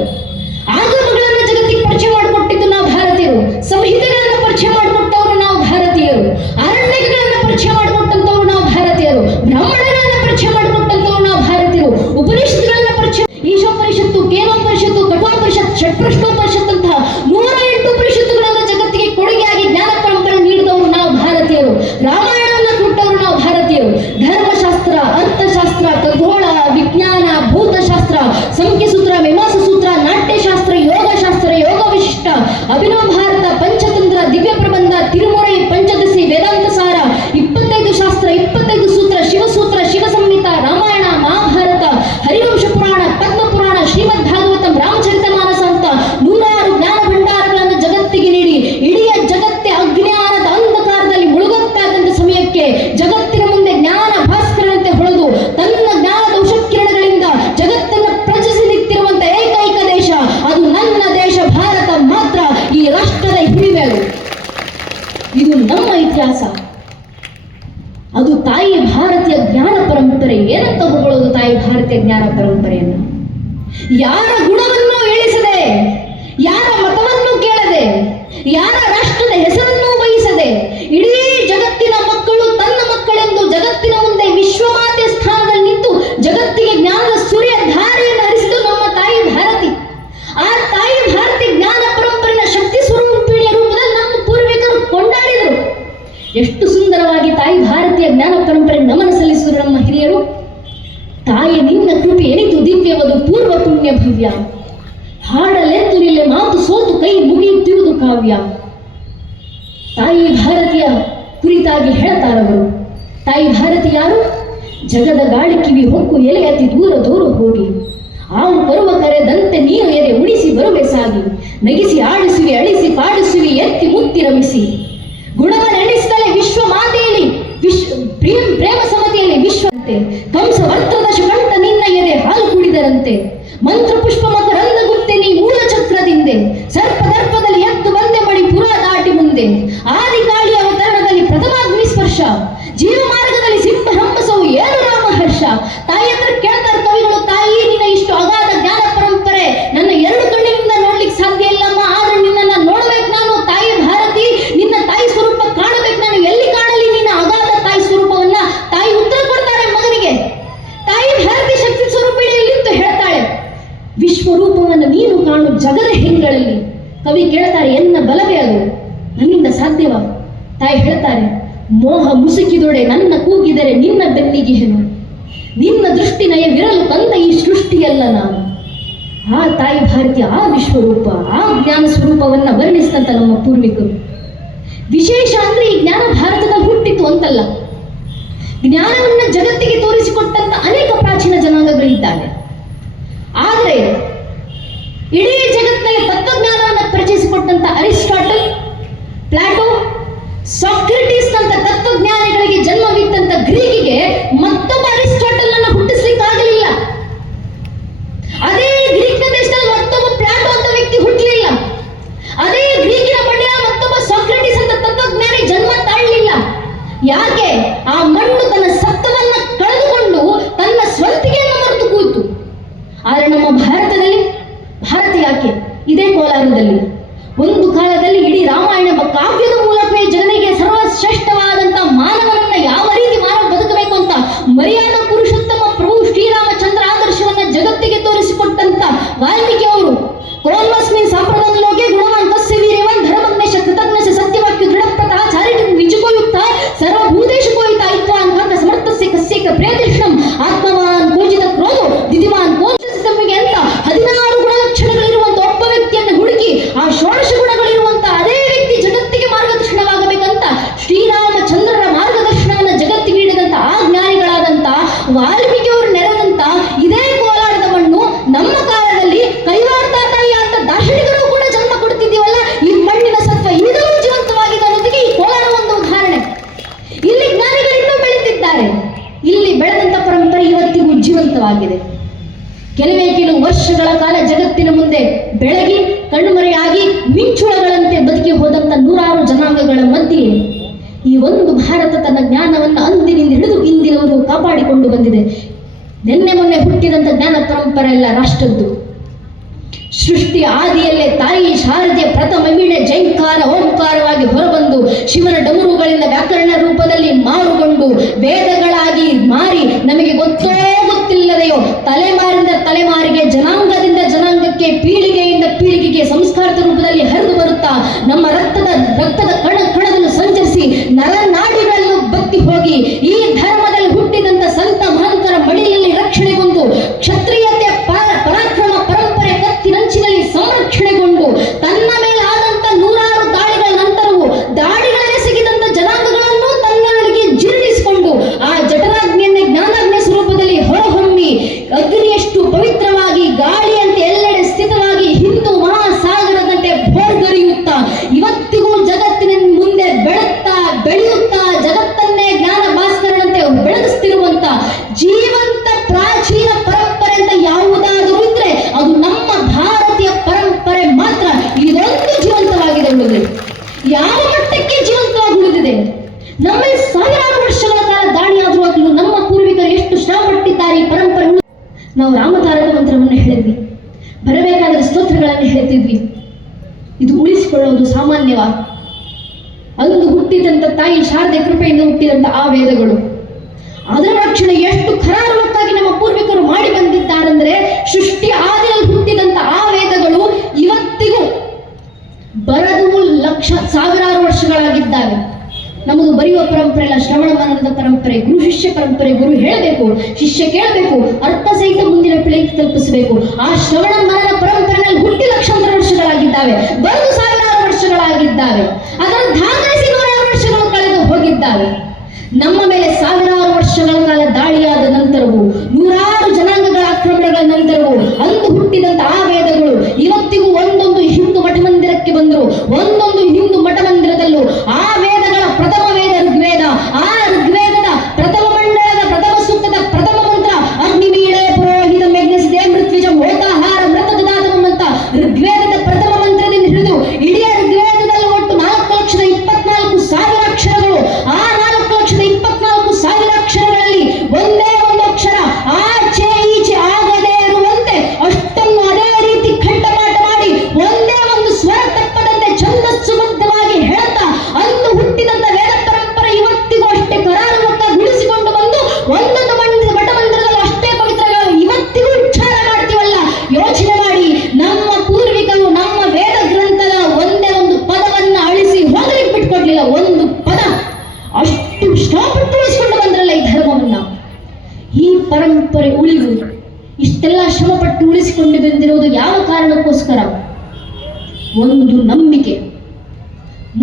ಆಗಮಗಳನ್ನು ಜಗತ್ತಿಗೆ ಪರಿಚಯ ಮಾಡಿಕೊಟ್ಟಿದ್ದು ನಾವು ಭಾರತೀಯರು. ಸಂಹಿತೆಗಳನ್ನು ಪರಿಚಯ ಮಾಡಿಕೊಟ್ಟವರು ನಾವು ಭಾರತೀಯರು. ಅರಣ್ಯಗಳನ್ನು ಪರಿಚಯ ಮಾಡಿಕೊಟ್ಟಂತವರು ನಾವು ಭಾರತೀಯರು. ಬ್ರಾಹ್ಮಣಗಳನ್ನು ಪರಿಚಯ ಮಾಡಿಕೊಟ್ಟಂತವರು ನಾವು ಭಾರತೀಯರು. ಉಪನಿಷತ್ತುಗಳನ್ನ ಪರಿಚಯ, ಈಶೋಪನಿಷತ್ತು, ಕೇನೋಪನಿಷತ್ತು, ಕಠೋಪನಿಷತ್, ಷಟ್ಪ್ರಶ್ನೋಪನಿಷತ್ ಅಂತಹ 108 ಉಪನಿಷತ್ತುಗಳನ್ನು ಜಗತ್ತಿಗೆ ಕೊಡುಗೆಯಾಗಿ ಜ್ಞಾನ ಪರಂಪರೆ ನೀಡಿದವರು ನಾವು ಭಾರತೀಯರು. ರಾಮಾಯಣವನ್ನು ಕೊಟ್ಟವರು ನಾವು ಭಾರತೀಯರು. ಭಾರತೀಯ ಜ್ಞಾನ ಪರಂಪರೆ ಏನಂತ ಹೊಗಳೋದು ತಾಯಿ ಭಾರತೀಯ ಜ್ಞಾನ ಪರಂಪರೆಯನ್ನು? ಯಾರ ಗುಣವನ್ನು ಇಳಿಸದೆ, ಯಾರ ಮತವನ್ನು ಕೇಳದೆ, ಯಾರ ರಾಷ್ಟ್ರದ ಹೆಸರನ್ನು ಬಯಸದೆ ಇಡೀ ಜಗತ್ತಿನ ಮಕ್ಕಳು ತನ್ನ ಮಕ್ಕಳೆಂದು ಜಗತ್ತಿನ ಮುಂದೆ ವಿಶ್ವಮಾತೆ ಸ್ಥಾನದಲ್ಲಿ ನಿಂತು ಜಗತ್ತಿಗೆ ಜ್ಞಾನದ ಸೂರ್ಯ ಧಾರೆಯನ್ನು ಹರಿಸಿದ್ದು ನಮ್ಮ ತಾಯಿ ಭಾರತಿ. ಆ ತಾಯಿ ಭಾರತಿ ಜ್ಞಾನ ಪರಂಪರೆಯ ಶಕ್ತಿ ಸ್ವರೂಪಿಣಿಯ ರೂಪದಲ್ಲಿ ನಮ್ಮ ಪೂರ್ವಿಕರು ಕೊಂಡಾಡಿದರು. ಎಷ್ಟು ಸುಂದರವಾಗಿ ತಾಯಿ ಭಾರತೀಯ ಜ್ಞಾನ ಪರಂಪರೆ ನಮನ ಸಲ್ಲಿಸಿದರು ನಮ್ಮ ಹಿರಿಯರು. ತಾಯಿ ನಿನ್ನ ಕೃಪೆ ಎನಿತು ದಿವ್ಯವದು ಪೂರ್ವ ಪುಣ್ಯ ಭವ್ಯ, ಹಾಡಲೆಂದು ನಿಲ್ಲೆ ಮಾತು ಸೋತು ಕೈ ಮುಗಿಯುತ್ತಿರುವುದು ಕಾವ್ಯ. ತಾಯಿ ಭಾರತೀಯ ಕುರಿತಾಗಿ ಹೇಳ್ತಾರವರು. ತಾಯಿ ಭಾರತಿ ಯಾರು? ಜಗದ ಗಾಳಿ ಕಿವಿ ಹೊಕ್ಕು ಎಲೆ ಅತಿ ದೂರ ದೂರ ಹೋಗಿ, ಆವು ಬರುವ ಕರೆದಂತೆ ನೀನು ಎದೆ ಉಳಿಸಿ ಬರುವೆ ಸಾಗಿ, ನಗಿಸಿ ಆಡಿಸುವಿ ಅಳಿಸಿ ಪಾಡಿಸುವಿ ಎತ್ತಿ ಮುತ್ತಿ ರಮಿಸಿ, ಗುಣವನ್ನೆಣಿಸಿದಲೆ ವಿಶ್ವ ಮಾತೆಯಲ್ಲಿ ಪ್ರೇಮ ಸಮತೆಯಲ್ಲಿ ವಿಶ್ವಂತೆ, ಕಂಸ ವರ್ತದ ಶುಕಂಠ ನಿನ್ನ ಎದೆ ಹಾಲು ಕುಡಿದರಂತೆ, ಮಂತ್ರ ಪುಷ್ಪ ಮಕರಂದ ಗುಪ್ತೆ ನೀ ಮೂಲ ಚಕ್ರದಿಂದೆ, ಸರ್ಪದರ್ಪದಲ್ಲಿ ಎದ್ದು ಬಂದೆ ಮಣಿ ಪುರ ದಾಟಿ ಮುಂದೆ, ಆದಿಕಾಳಿ ಅವತರಣದಲ್ಲಿ ಪ್ರಥಮಾಗ್ನಿ ಸ್ಪರ್ಶ, ಜೀವ ಮಾರ್ಗದಲ್ಲಿ ಸಿಂಹ ಹಂಬಸವು ಏನು ರಾಮ ಹರ್ಷ. ತಾಯಿ ಹತ್ರ ಕೇಳ್ತಾರೆ ಕವಿಗಳು, ತಾಯಿ ನಿನ್ನ ಇಷ್ಟು ಅಗಾಧ ಜ್ಞಾನ ಪರಂಪರೆ ನನ್ನ ಎರಡು ಕಣ್ಣಿನಿಂದ ನೋಡ್ಲಿಕ್ಕೆ ಸಾಧ್ಯ ಇಲ್ಲಮ್ಮ, ಆದ್ರೆ ನಿನ್ನನ್ನು ನೋಡ್ಬೇಕು ನಾನು ತಾಯಿ ಭಾರತಿ, ನಿನ್ನ ತಾಯಿ ಸ್ವರೂಪ ಕಾಣಬೇಕು ನಾನು, ಎಲ್ಲಿ ಕಾಣಲಿ ನಿನ್ನ ಅಗಾಧ ತಾಯಿ ಸ್ವರೂಪವನ್ನ? ತಾಯಿ ಉತ್ತರ ಕೊಡ್ತಾರೆ ಮಗನಿಗೆ. ತಾಯಿ ಭಾರತಿ ಶಕ್ತಿ ಸ್ವರೂಪಿಣಿಯಲ್ಲಿಂತು ಹೇಳ್ತಾಳೆ, ವಿಶ್ವರೂಪವನ್ನು ನೀನು ಕಾಣು ಜಗದ ಹೆಂಗಳಲ್ಲಿ. ಕವಿ ಕೇಳ್ತಾರೆ, ಎನ್ನ ಬಲವೇ ಅದು ನನ್ನಿಂದ ಸಾಧ್ಯವ? ತಾಯಿ ಹೇಳ್ತಾರೆ, ಮೋಹ ಮುಸುಕಿದೊಡೆ ನನ್ನ ಕೂಗಿದರೆ ನಿನ್ನ ಬೆನ್ನಿಗೆ ಹೆನು, ನಿನ್ನ ದೃಷ್ಟಿ ನಯವಿರಲು ತಂದ ಈ ಸೃಷ್ಟಿಯಲ್ಲ ನಾನು. ಆ ತಾಯಿ ಭಾರತೀಯ ಆ ವಿಶ್ವರೂಪ ಆ ಜ್ಞಾನ ಸ್ವರೂಪವನ್ನ ವರ್ಣಿಸಿದಂತ ನಮ್ಮ ಪೂರ್ವಿಕರು. ವಿಶೇಷ ಅಂದ್ರೆ ಈ ಜ್ಞಾನ ಭಾರತದಲ್ಲಿ ಹುಟ್ಟಿತು ಅಂತಲ್ಲ, ಜ್ಞಾನವನ್ನ ಜಗತ್ತಿಗೆ ತೋರಿಸಿಕೊಟ್ಟಂತ ಅನೇಕ ಪ್ರಾಚೀನ ಜನಾಂಗಗಳಿದ್ದಾವೆ. ಆದರೆ ಇಡೀ ಜಗತ್ತಿನಲ್ಲಿ ತತ್ವಜ್ಞಾನವನ್ನು ಪರಿಚಯಿಸಿಕೊಟ್ಟಂತ ಅರಿಸ್ಟಾಟಲ್, ಪ್ಲಾಟೋ, ಸಾಕ್ರೆಟಿಸ್ ಅಂತ ತತ್ವಜ್ಞಾನಿಗಳಿಗೆ ಜನ್ಮವಿತ್ತಂತ ಗ್ರೀಕಿಗೆ ಮತ್ತೊಬ್ಬ ಅರಿಸ್ಟಾಟಲ್ ಅನ್ನು ಹುಟ್ಟಿಸ್ಲಿಕ್ಕಾಗಲಿಲ್ಲ. ಅದೇ ಗ್ರೀಕ್ನ ದೇಶದಲ್ಲಿ ಮತ್ತೊಬ್ಬ ಪ್ಲಾಟೋ ಅಂತ ವ್ಯಕ್ತಿ ಹುಟ್ಟಲಿಲ್ಲ. ಅದೇ ಗ್ರೀಕಿನ ಮಣ್ಣಿನ ಮತ್ತೊಬ್ಬ ಸಾಕ್ರೆಟಿಸ್ ಅಂತ ತತ್ವಜ್ಞಾನಿ ಜನ್ಮ ತಾಳಲಿಲ್ಲ. ಯಾಕೆ? ಆ ಮಣ್ಣು ತನ್ನ ಸತ್ವವನ್ನ ಕಳೆದುಕೊಂಡು ತನ್ನ ಸ್ವಂತಿಗೆಯನ್ನು ಮರೆತು ಕೂತು. ಆದರೆ ನಮ್ಮ ಭಾರತದಲ್ಲಿ, ಭಾರತ ಯಾಕೆ? ಇದೇ ಕೋಲಾರದಲ್ಲಿ ಒಂದು ಕಾಲದಲ್ಲಿ ಇಡೀ ರಾಮಾಯಣ ಕಾವ್ಯದ ಮೂಲಕವೇ ಜನರಿಗೆ ಸರ್ವಶ್ರೇಷ್ಠವಾದಂತ ಮಾನವನನ್ನ ಯಾವ ರೀತಿ ಮಾನವ ಬದುಕಬೇಕು ಅಂತ ಮರ್ಯಾದ ಪುರುಷೋತ್ತಮ ಪ್ರಭು ಶ್ರೀರಾಮಚಂದ್ರ ಆದರ್ಶವನ್ನ ಜಗತ್ತಿಗೆ ತೋರಿಸಿಕೊಟ್ಟಂತ ವಾಲ್ಮೀಕಿ ಅವರು ಕೋನ್ವಸ್ಮಿನ್ ಸಂಪ್ರದಾಯದೊಳಗೆ ಗುಣವಾನ್ ತಸ್ಯ ವೀರ್ಯವಾನ್ ಧರ್ಮಜ್ಞೇಶ ಕೃತಜ್ಞಸ್ಯ ಸತ್ಯವಾಕ್ಯ ದೃಢಪ್ರತಃ ಚಾರಿಟಿ ವಿಜುಕೋಯುಕ್ತ ಸರ್ವಭೂತೇಶುಕೋಯುತ ಇತ್ವಾನ್ ಕಾಕ ಸಮರ್ಥಸ್ಯ ಕಸ್ಯಕ ಪ್ರೇತೃಷ್ಣಂ ಆತ್ಮವಾನ್ ಕೋಜಿತ ಕ್ರೋಧೋ ದಿದಿಮಾನ್ ಕೋಜಿತಮ್ಮಿಗೆ ಅಂತ 16 ಗುಣಲಕ್ಷಣಗಳಿರುವಂತ ಒಬ್ಬ ವ್ಯಕ್ತಿಯನ್ನು ಹುಡುಕಿ ಆ ಷೋಡಶ ಗುಣಗಳಿರುವಂತ ಅದೇ ವ್ಯಕ್ತಿ ಜಗತ್ತಿಗೆ ಮಾರ್ಗದರ್ಶನವಾಗಬೇಕಂತ ಶ್ರೀರಾಮಚಂದ್ರರ ಮಾರ್ಗದರ್ಶನವನ್ನು ಜಗತ್ತಿಗೆ ನೀಡಿದಂತ ಆ ಜ್ಞಾನಿಗಳಾದಂತ ವಾಲ್ಮೀಕಿ ಅವರು ನೆರೆದಂತ ಇದೇ ಕೋಲಾರದ ಮಣ್ಣು ನಮ್ಮ ಕಾಲದಲ್ಲಿ ಕೈವಾರ್ತ ತಾಯಿ ಅಂತ ದಾರ್ಶನಿಕರು ಕೂಡ ಜನ್ಮ ಕೊಡ್ತಿದ್ದೀವಲ್ಲ, ಈ ಮಣ್ಣಿನ ಸತ್ವ ಈಗಲೂ ಜೀವಂತವಾಗಿದೆ ಅನ್ನೋದಕ್ಕೆ ಈ ಕೋಲಾರ ಒಂದು ಉದಾಹರಣೆ. ಇಲ್ಲಿ ಜ್ಞಾನಿಗಳು ಇನ್ನೂ ಬೆಳೆದಿದ್ದಾರೆ. ಇಲ್ಲಿ ಬೆಳೆದಂತ ಪರಂಪರೆ ಇವತ್ತಿಗೂ ಜೀವಂತವಾಗಿದೆ. ಕೆಲವು ವರ್ಷಗಳ ಕಾಲ ಜಗತ್ತಿನ ಮುಂದೆ ಬೆಳಗಿ ಕಣ್ಮರೆಯಾಗಿ ಮಿಂಚುಳಗಳಂತೆ ಬದುಕಿ ಹೋದಂತ ನೂರಾರು ಜನಾಂಗಗಳ ಮಧ್ಯೆ ಈ ಒಂದು ಭಾರತ ತನ್ನ ಜ್ಞಾನವನ್ನು ಅಂದಿನಿಂದ ಹಿಡಿದು ಇಂದಿನವರೆಗೂ ಕಾಪಾಡಿಕೊಂಡು ಬಂದಿದೆ. ನಿನ್ನೆ ಮೊನ್ನೆ ಹುಟ್ಟಿದಂತ ಜ್ಞಾನ ಪರಂಪರೆ ಎಲ್ಲ ರಾಷ್ಟ್ರದ್ದು. ಸೃಷ್ಟಿ ಆದಿಯಲ್ಲೇ ತಾಯಿ ಶಾರದೆ ಪ್ರಥಮ ವೀಣೆ ಜೈಂಕಾರ ಓಂಕಾರವಾಗಿ ಹೊರಬಂದು ಶಿವನ ಡಮರುಗಳಿಂದ ವ್ಯಾಕರಣ ರೂಪದಲ್ಲಿ ಮಾರುಗೊಂಡು ವೇದಗಳಾಗಿ ಮಾರಿ ನಮಗೆ ಗೊತ್ತೋ ಗೊತ್ತಿಲ್ಲದೆಯೋ ತಲೆಮಾರಿಂದ ತಲೆಮಾರಿಗೆ ಜನಾಂಗದಿಂದ ಜನಾಂಗಕ್ಕೆ ಪೀಳಿಗೆಯಿಂದ ಪೀಳಿಗೆಗೆ ಸಂಸ್ಕಾರದ ರೂಪದಲ್ಲಿ ಹರಿದು ಬರುತ್ತಾ ನಮ್ಮ ರಕ್ತದ ಕಣ ಕಣದಲ್ಲಿ ಸಂಚರಿಸಿ ನರನಾಡಿಗಳಲ್ಲೂ ಬತ್ತಿ ಹೋಗಿ ಈ ಧರ್ಮದಲ್ಲಿ ಹುಟ್ಟಿದಂತ ಸಂತ ಮಹಂತರ ಮಡಿಯಲ್ಲಿ ರಕ್ಷಣೆಗೊಂಡು ಕ್ಷತ್ರಿಯತೆ ಪರಾಕ್ರಮ ಪರಂಪರೆ ಕತ್ತಿನಂಚಿನಲ್ಲಿ ಸಂರಕ್ಷಣೆಗೊಂಡು ತನ್ನ ಮೇಲೆ ಆದಂತ ನೂರಾರು ದಾಳಿಗಳ ನಂತರವೂ ದಾಳಿಗಳಲ್ಲಿ ಸಿಗಿದಂತ ಜನಾಂಗಗಳನ್ನು ತನ್ನೊಳಗೆ ಜೀರ್ಣಿಸಿಕೊಂಡು ಆ ಜಠರಾಗ್ನಿಯನ್ನೇ ಜ್ಞಾನಾಗ್ನಿ ಸ್ವರೂಪದಲ್ಲಿ ಹೊರಹೊಮ್ಮಿ ಅಗ್ನಿಯಷ್ಟು ಪವಿತ್ರವಾಗಿ ಗಾಳಿಯಂತೆ ಎಲ್ಲೆಡೆ ಸ್ಥಿತವಾಗಿ ಹಿಂದೂ ಮಹಾಸಾಗರದಂತೆ ಭೋರ್ಗರಿಯುತ್ತಾ ಇವತ್ತಿನ ನಾವು ರಾಮತಾರಕ ಮಂತ್ರವನ್ನು ಹೇಳಿದ್ವಿ, ಬರಬೇಕಾದ್ರೆ ಸ್ತೋತ್ರಗಳನ್ನು ಹೇಳ್ತಿದ್ವಿ. ಇದು ಉಳಿಸಿಕೊಳ್ಳೋದು ಸಾಮಾನ್ಯವ? ಅಂದು ಹುಟ್ಟಿದಂಥ ತಾಯಿ ಶಾರದೆ ಕೃಪೆಯಿಂದ ಹುಟ್ಟಿದಂಥ ಆ ವೇದಗಳು, ಅದರ ರಕ್ಷಣೆ ಎಷ್ಟು ಕರಾರುವಕ್ಕಾಗಿ ನಮ್ಮ ಪೂರ್ವಿಕರು ಮಾಡಿ ಬಂದಿದ್ದಾರೆಂದರೆ, ಸೃಷ್ಟಿ ಆದಿಯಲ್ಲಿ ಹುಟ್ಟಿದಂಥ ಆ ವೇದಗಳು ಇವತ್ತಿಗೂ ಬರದು ಸಾವಿರಾರು ವರ್ಷಗಳಾಗಿದ್ದಾವೆ. ನಮ್ಮದು ಬರೆಯುವ ಪರಂಪರೆ ಅಲ್ಲ, ಶ್ರವಣ ಮನನದ ಪರಂಪರೆ, ಗುರು ಶಿಷ್ಯ ಪರಂಪರೆ. ಗುರು ಹೇಳಬೇಕು, ಶಿಷ್ಯ ಕೇಳಬೇಕು, ಅರ್ಥ ಸಹಿತ ಮುಂದಿನ ಪೀಳಿಗೆ ತಲುಪಿಸಬೇಕು. ಆ ಶ್ರವಣ ಮನನ ಪರಂಪರೆಯಲ್ಲಿ ಹುಟ್ಟಿ ಲಕ್ಷಾಂತರ ವರ್ಷಗಳಾಗಿದ್ದಾವೆ, ಬರೆದು ಸಾವಿರಾರು ವರ್ಷಗಳಾಗಿದ್ದಾವೆ. ಅದನ್ನು ದಾಖಲಿಸಿ ನೂರಾರು ವರ್ಷಗಳು ಕಳೆದು ಹೋಗಿದ್ದಾವೆ. ನಮ್ಮ ಮೇಲೆ ಸಾವಿರಾರು ವರ್ಷಗಳ ಕಾಲ ದಾಳಿಯಾದ ನಂತರವೂ, ನೂರಾರು ಜನಾಂಗಗಳ ಆಕ್ರಮಣಗಳ ನಂತರವೂ ಅಂದು ಹುಟ್ಟಿದಂತ ಆ ವೇದಗಳು ಇವತ್ತಿಗೂ ಒಂದೊಂದು ಹಿಂದೂ ಮಠ ಮಂದಿರಕ್ಕೆ ಬಂದರು. ಒಂದೊಂದು ಹಿಂದೂ ಮಠ ಮಂದಿರದಲ್ಲೂ ಆ ವೇದಗಳ ಪ್ರಥಮ ವೇದ ಋಗ್ವೇದ, ಆ ಋಗ್ವೇದದ ಪ್ರಥಮ ಮಂಡಲದ ಪ್ರಥಮ ಸೂಕ್ತದ ಪ್ರಥಮ ಮಂತ್ರ ಅಗ್ನಿವೀಳೆ ಪುರೋಹಿತ ಯಜ್ಞಸಿದೆ ಮೃತ್ವಿಜಂ ಹೋತಾಹಾರ ಮೃತದಾತಮಂ ಅಂತ ಋಗ್ವೇದದ ಪ್ರಥಮ ಮಂತ್ರದಿಂದ ಹಿಡಿದು ಇಡೀ ಋಗ್ವೇದದಲ್ಲಿ ಒಟ್ಟು 4,24,000 ಅಕ್ಷರಗಳು. ಆ 4,24,000 ಅಕ್ಷರಗಳಲ್ಲಿ ಒಂದೇ ಒಂದು ಅಕ್ಷರ ಆಚೆ ಈಚೆ ಆಗದೇ ಇರುವಂತೆ ಅಷ್ಟನ್ನು ಅದೇ ರೀತಿ ಕಂಠಪಾಠ ಮಾಡಿ ಒಂದೇ ಒಂದು ಸ್ವರ ತಪ್ಪದಂತೆ ಛಂದಸ್ಸುಬದ್ಧವಾಗಿ ಹೇಳ್ತಾ ಅಂದು ಹುಟ್ಟಿದಂತ ವೇದ ಪರಂಪರೆ ಇವತ್ತಿಗೂ ಅಷ್ಟೇ ಕರಾರುವಕ್ಕಾಗಿ ಉಳಿಸಿಕೊಂಡು ಬಂದು ಒಂದೊಂದು ಮಠ ಮಂದಿರದಲ್ಲೂ ಅಷ್ಟೇ ಪವಿತ್ರಗಳು ಇವತ್ತಿಗೂ ಉಚ್ಚಾರ ಮಾಡ್ತೀವಲ್ಲ. ಯೋಚನೆ ಮಾಡಿ, ನಮ್ಮ ಪೂರ್ವಿಕರು ನಮ್ಮ ವೇದ ಗ್ರಂಥದ ಒಂದೇ ಒಂದು ಪದವನ್ನ ಅಳಿಸಿ ಹೋಗಲಿಕ್ಕೆ ಬಿಟ್ಕೊಡ್ಲಿಲ್ಲ. ಒಂದು ಪದ ಅಷ್ಟು ಶ್ರಮಪಟ್ಟು ಉಳಿಸಿಕೊಂಡು ಬಂದ್ರಲ್ಲ ಈ ಧರ್ಮವನ್ನ. ಈ ಪರಂಪರೆ ಉಳಿದು ಇಷ್ಟೆಲ್ಲ ಶ್ರಮಪಟ್ಟು ಉಳಿಸಿಕೊಂಡು ಬಂದಿರುವುದು ಯಾವ ಕಾರಣಕ್ಕೋಸ್ಕರ? ಒಂದು ನಂಬಿಕೆ.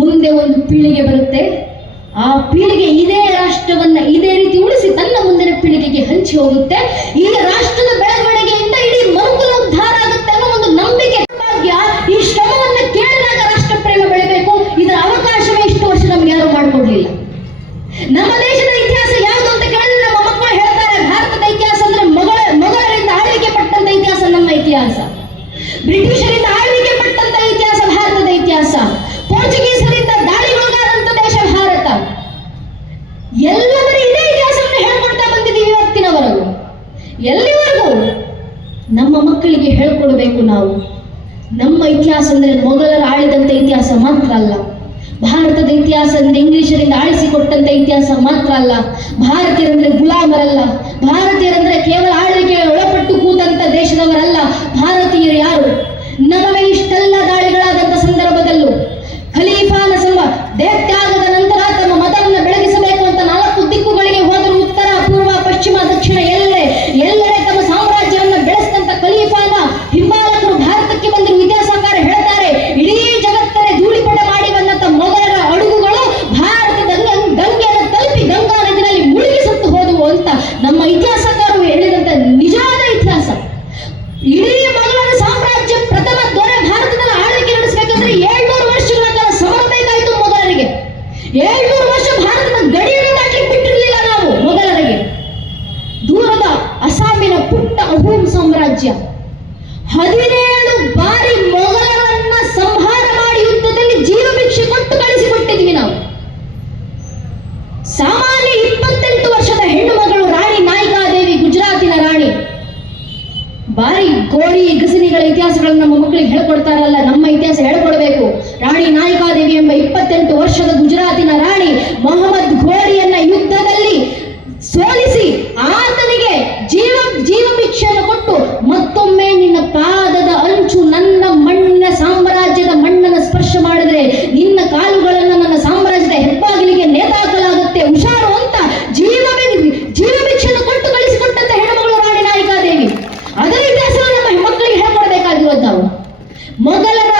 ಮುಂದೆ ಒಂದು ಪೀಳಿಗೆ ಬರುತ್ತೆ, ಆ ಪೀಳಿಗೆ ಇದೇ ರಾಷ್ಟ್ರವನ್ನ ಇದೇ ರೀತಿ ಉಳಿಸಿ ತನ್ನ ಮುಂದಿನ ಪೀಳಿಗೆಗೆ ಹಂಚಿ ಹೋಗುತ್ತೆ. ಈ ರಾಷ್ಟ್ರದ ಬೆಳವಣಿಗೆಯಿಂದ ಇಡೀ ಮನುಕುಲ ಉದ್ಧಾರ ಆಗುತ್ತೆ ಅನ್ನೋ ಒಂದು ನಂಬಿಕೆ. ಭಾಗ್ಯ ಈ ಶ್ರಮವನ್ನು ಕೇಳಿದಾಗ ರಾಷ್ಟ್ರ ಪ್ರೇಮ ಬೆಳಿಬೇಕು. ಇದರ ಅವಕಾಶವೇ ಇಷ್ಟು ವರ್ಷ ನಮ್ಗೆ ಯಾರು ಮಾಡಿಕೊಡ್ಲಿಲ್ಲ. ನಮ್ಮ ದೇಶದ ಇತಿಹಾಸ ಯಾವುದು ಅಂತ ಕೇಳಿದ್ರೆ ನಮ್ಮ ಮಕ್ಕಳು ಹೇಳ್ತಾರೆ, ಭಾರತದ ಇತಿಹಾಸ ಅಂದ್ರೆ ಮೊಘಲರಿಂದ ಆಳ್ವಿಕೆ ಪಟ್ಟಂತ ಇತಿಹಾಸ ನಮ್ಮ ಇತಿಹಾಸ, ಬ್ರಿಟಿಷರಿಂದ ಆಳ್ವಿಕೆ ಪಟ್ಟಂತ ಇತಿಹಾಸ ಭಾರತದ ಇತಿಹಾಸ, ಪೋರ್ಚುಗೀಸರಿಂದ ದಾಳಿಗೊಳಗಾದಂತ ದೇಶ ಭಾರತ. ಎಲ್ಲದರ ಇದೇ ಇತಿಹಾಸವನ್ನು ಹೇಳ್ಕೊಡ್ತಾ ಬಂದಿದ್ದೀವಿ ಇವತ್ತಿನವರೆಗೂ. ಎಲ್ಲಿವರೆಗೂ ನಮ್ಮ ಮಕ್ಕಳಿಗೆ ಹೇಳ್ಕೊಡ್ಬೇಕು ನಾವು. ನಮ್ಮ ಇತಿಹಾಸ ಅಂದ್ರೆ ಮೊಘಲರ ಆಳಿದಂತ ಇತಿಹಾಸ ಮಾತ್ರ ಅಲ್ಲ, ಭಾರತದ ಇತಿಹಾಸ ಅಂದ್ರೆ ಇಂಗ್ಲಿಷರಿಂದ ಆಳಿಸಿಕೊಟ್ಟಂತ ಇತಿಹಾಸ ಮಾತ್ರ ಅಲ್ಲ, ಭಾರತೀಯರಂದ್ರೆ ಗುಲಾಮರಲ್ಲ, ಭಾರತೀಯರಂದ್ರೆ ಕೇವಲ ಆಳ್ವಿಕೆಗೆ ಒಳಪಟ್ಟು ಕೂತಂತ ದೇಶದವರಲ್ಲ. ಭಾರತೀಯರು ಯಾರು? ನಮ್ಮ ಮೇಲೆ ಇಷ್ಟೆಲ್ಲ ದಾಳಿಗಳಾದಂತ ಸಂದರ್ಭದಲ್ಲೂ ಖಲೀಫಾನ ದೇಹತ್ಯಾಗದ ನಂತರ ತಮ್ಮ ಮತವನ್ನು ಬೆಳಗಿಸಬೇಕು ಅಂತ 4 ದಿಕ್ಕುಗಳಿಗೆ ಹೋದರು. ಉತ್ತರ, ಪೂರ್ವ, ಪಶ್ಚಿಮ, ದಕ್ಷಿಣ ಎಲ್ಲೆಡೆ ತಮ್ಮ ಸಾಮ್ರಾಜ್ಯವನ್ನು ಬೆಳೆಸಿದಂತ ಖಲೀಫಾನ ಹಿಂಬಾಲಕರು ಭಾರತಕ್ಕೆ ಬಂದರು. ಇತಿಹಾಸಕಾರ ಹೇಳ್ತಾರೆ, ಇಡೀ ಜಗತ್ತನ್ನೇ ಧೂಳಿಪಟ ಮಾಡಿ ಬಂದಂತ ಮೊಘಲರ ಅಡುಗುಗಳು ಭಾರತದ ಗಂಗೆಯನ್ನು ತಲುಪಿ ಗಂಗಾ ನದಿಯಲ್ಲಿ ಮುಳುಗಿ ಸತ್ತು ಹೋದವು ಅಂತ ನಮ್ಮ ಇತಿಹಾಸಕಾರರು ಹೇಳಿದಂತ ನಿಜವಾದ ಇತಿಹಾಸ. ಇಡೀ ಮೊಘಲರ ಸಾಮ್ರಾಜ್ಯ ಪ್ರಥಮ ದೊರೆ ಭಾರತದಲ್ಲಿ ಆಳ್ವಿಕೆ ನಡೆಸಬೇಕಂದ್ರೆ 700 ವರ್ಷಗಳ ಕಾಲ ಸಮರ ಬೇಕಾಯಿತು ಮೊಘಲರಿಗೆ. 700 ವರ್ಷ ಭಾರತದ ಗಡಿಯನ್ನು ದಾಟಲಿಕ್ಕೆ ಬಿಟ್ಟಿರಲಿಲ್ಲ ನಾವು ಮೊಘಲರಿಗೆ. ದೂರದ ಅಸ್ಸಾಮಿನ ಪುಟ್ಟ ಅಹೋಮ್ ಸಾಮ್ರಾಜ್ಯ 17 ಬಾರಿ ಮೊಘಲರನ್ನ ಸಂಹಾರ ಮಾಡಿ ಯುದ್ಧದಲ್ಲಿ ಜೀವ ಭಿಕ್ಷೆ ಕೊಟ್ಟು ಕಳಿಸಿಕೊಟ್ಟಿದ್ವಿ ನಾವು. ಸಾಮಾನ್ಯ 28 ವರ್ಷದ ಹೆಣ್ಣು ಮಗಳು ರಾಣಿ ನಾಯಿಕಾದೇವಿ, ಗುಜರಾತಿನ ರಾಣಿ. ಬಾರಿ ಗೋರಿ ಗಸನಿಗಳ ಇತಿಹಾಸಗಳನ್ನು ನಮ್ಮ ಮಕ್ಕಳಿಗೆ ಹೇಳ್ಕೊಡ್ತಾರಲ್ಲ, ನಮ್ಮ ಇತಿಹಾಸ ಹೇಳ್ಕೊಡ್ಬೇಕು. ರಾಣಿ ನಾಯಿಕಾದೇವಿ ಎಂಬ 28 ವರ್ಷದ ಗುಜರಾತಿನ ರಾಣಿ ಮೊಹಮ್ಮದ್ ಘೋರಿಯನ್ನ ಯುದ್ಧದಲ್ಲಿ ಸೋಲಿಸಿ ಆತನಿಗೆ ಜೀವ ಭಿಕ್ಷೆಯನ್ನು ಕೊಟ್ಟು, ಮತ್ತೊಮ್ಮೆ ನಿನ್ನ ಪಾದದ ಅಂಚು ನನ್ನ ಮಣ್ಣಿನ ಸಾಮ್ರಾಜ್ಯದ ಮಣ್ಣನ್ನು ಸ್ಪರ್ಶ ಮಾಡಿದ್ರೆ ನಿನ್ನ ಕಾಲುಗಳನ್ನು ನನ್ನ ಸಾಮ್ರಾಜ್ಯದ ಹೆಬ್ಬಾಗಿಲಿಗೆ ನೇತಾಕಲಾಗುತ್ತೆ, ಹುಷಾರು ಅಂತ ಜೀವ ಭಿಕ್ಷೆಯನ್ನು ಕೊಟ್ಟು ಕಳಿಸಿಕೊಟ್ಟಂತ ಹೆಣ್ಣುಮಗಳು ರಾಣಿ ನಾಯಿಕಾದೇವಿ. ಅದರ ಇತಿಹಾಸ ನಮ್ಮ ಮಕ್ಕಳಿಗೆ ಹೇಳ್ಕೊಡ್ಬೇಕಾಗಿರೋದು ನಾವು. ಮೊಘಲರ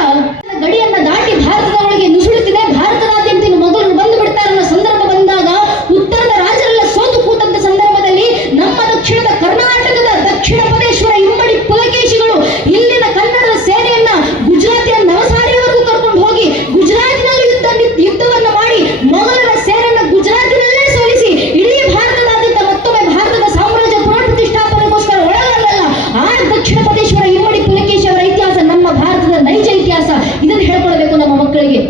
ಗಡಿಯನ್ನ ದಾಟಿ ಭಾರತದ ಒಳಗೆ ನುಸುಳುತ್ತಿದೆ, ಭಾರತದಾದ್ಯಂತ ಮೊಘಲರು ಬಂದು ಬಿಡ್ತಾರೆ ಅನ್ನೋ ಸಂದರ್ಭ ಬಂದಾಗ ಉತ್ತರದ ರಾಜರೆಲ್ಲ ಸೋತು ಕೂತಂತ ಸಂದರ್ಭದಲ್ಲಿ ನಮ್ಮ ದಕ್ಷಿಣದ ಕರ್ನಾಟಕದ ದಕ್ಷಿಣ ಪದೇಶ್ವರ ಇಮ್ಮಡಿ ಪುಲಕೇಶಿಗಳು ಇಲ್ಲಿನ ಕನ್ನಡದ ಸೇನೆಯನ್ನ ಗುಜರಾತಿನ ನವಸಾರಿವರೆಗೂ ಕರ್ಕೊಂಡು ಹೋಗಿ ಗುಜರಾತಿನಲ್ಲಿ ಯುದ್ಧವನ್ನ ಮಾಡಿ ಮೊಘಲರ ಸೇನೆಯನ್ನ ಗುಜರಾತಿನಲ್ಲೇ ಸೋಲಿಸಿ ಇಡೀ ಭಾರತದಾದ್ಯಂತ ಮತ್ತೊಮ್ಮೆ ಭಾರತದ ಸಾಮ್ರಾಜ್ಯ ಪುನರ್ ಪ್ರತಿಷ್ಠಾಪನೆಗೋಸ್ಕರ ಒಳಗಾಗಲ್ಲ. ಆ ದಕ್ಷಿಣ ಪದೇಶ್ವರ ಇಮ್ಮಡಿ ಪುಲಕೇಶಿ ಅವರ ಇತಿಹಾಸ ನಮ್ಮ ಭಾರತದ ನೈಜ ಇತಿಹಾಸ. ಇದನ್ನು ಹೇಳ್ಕೊಳ್ಬೇಕು ನಮ್ಮ ಮಕ್ಕಳಿಗೆ.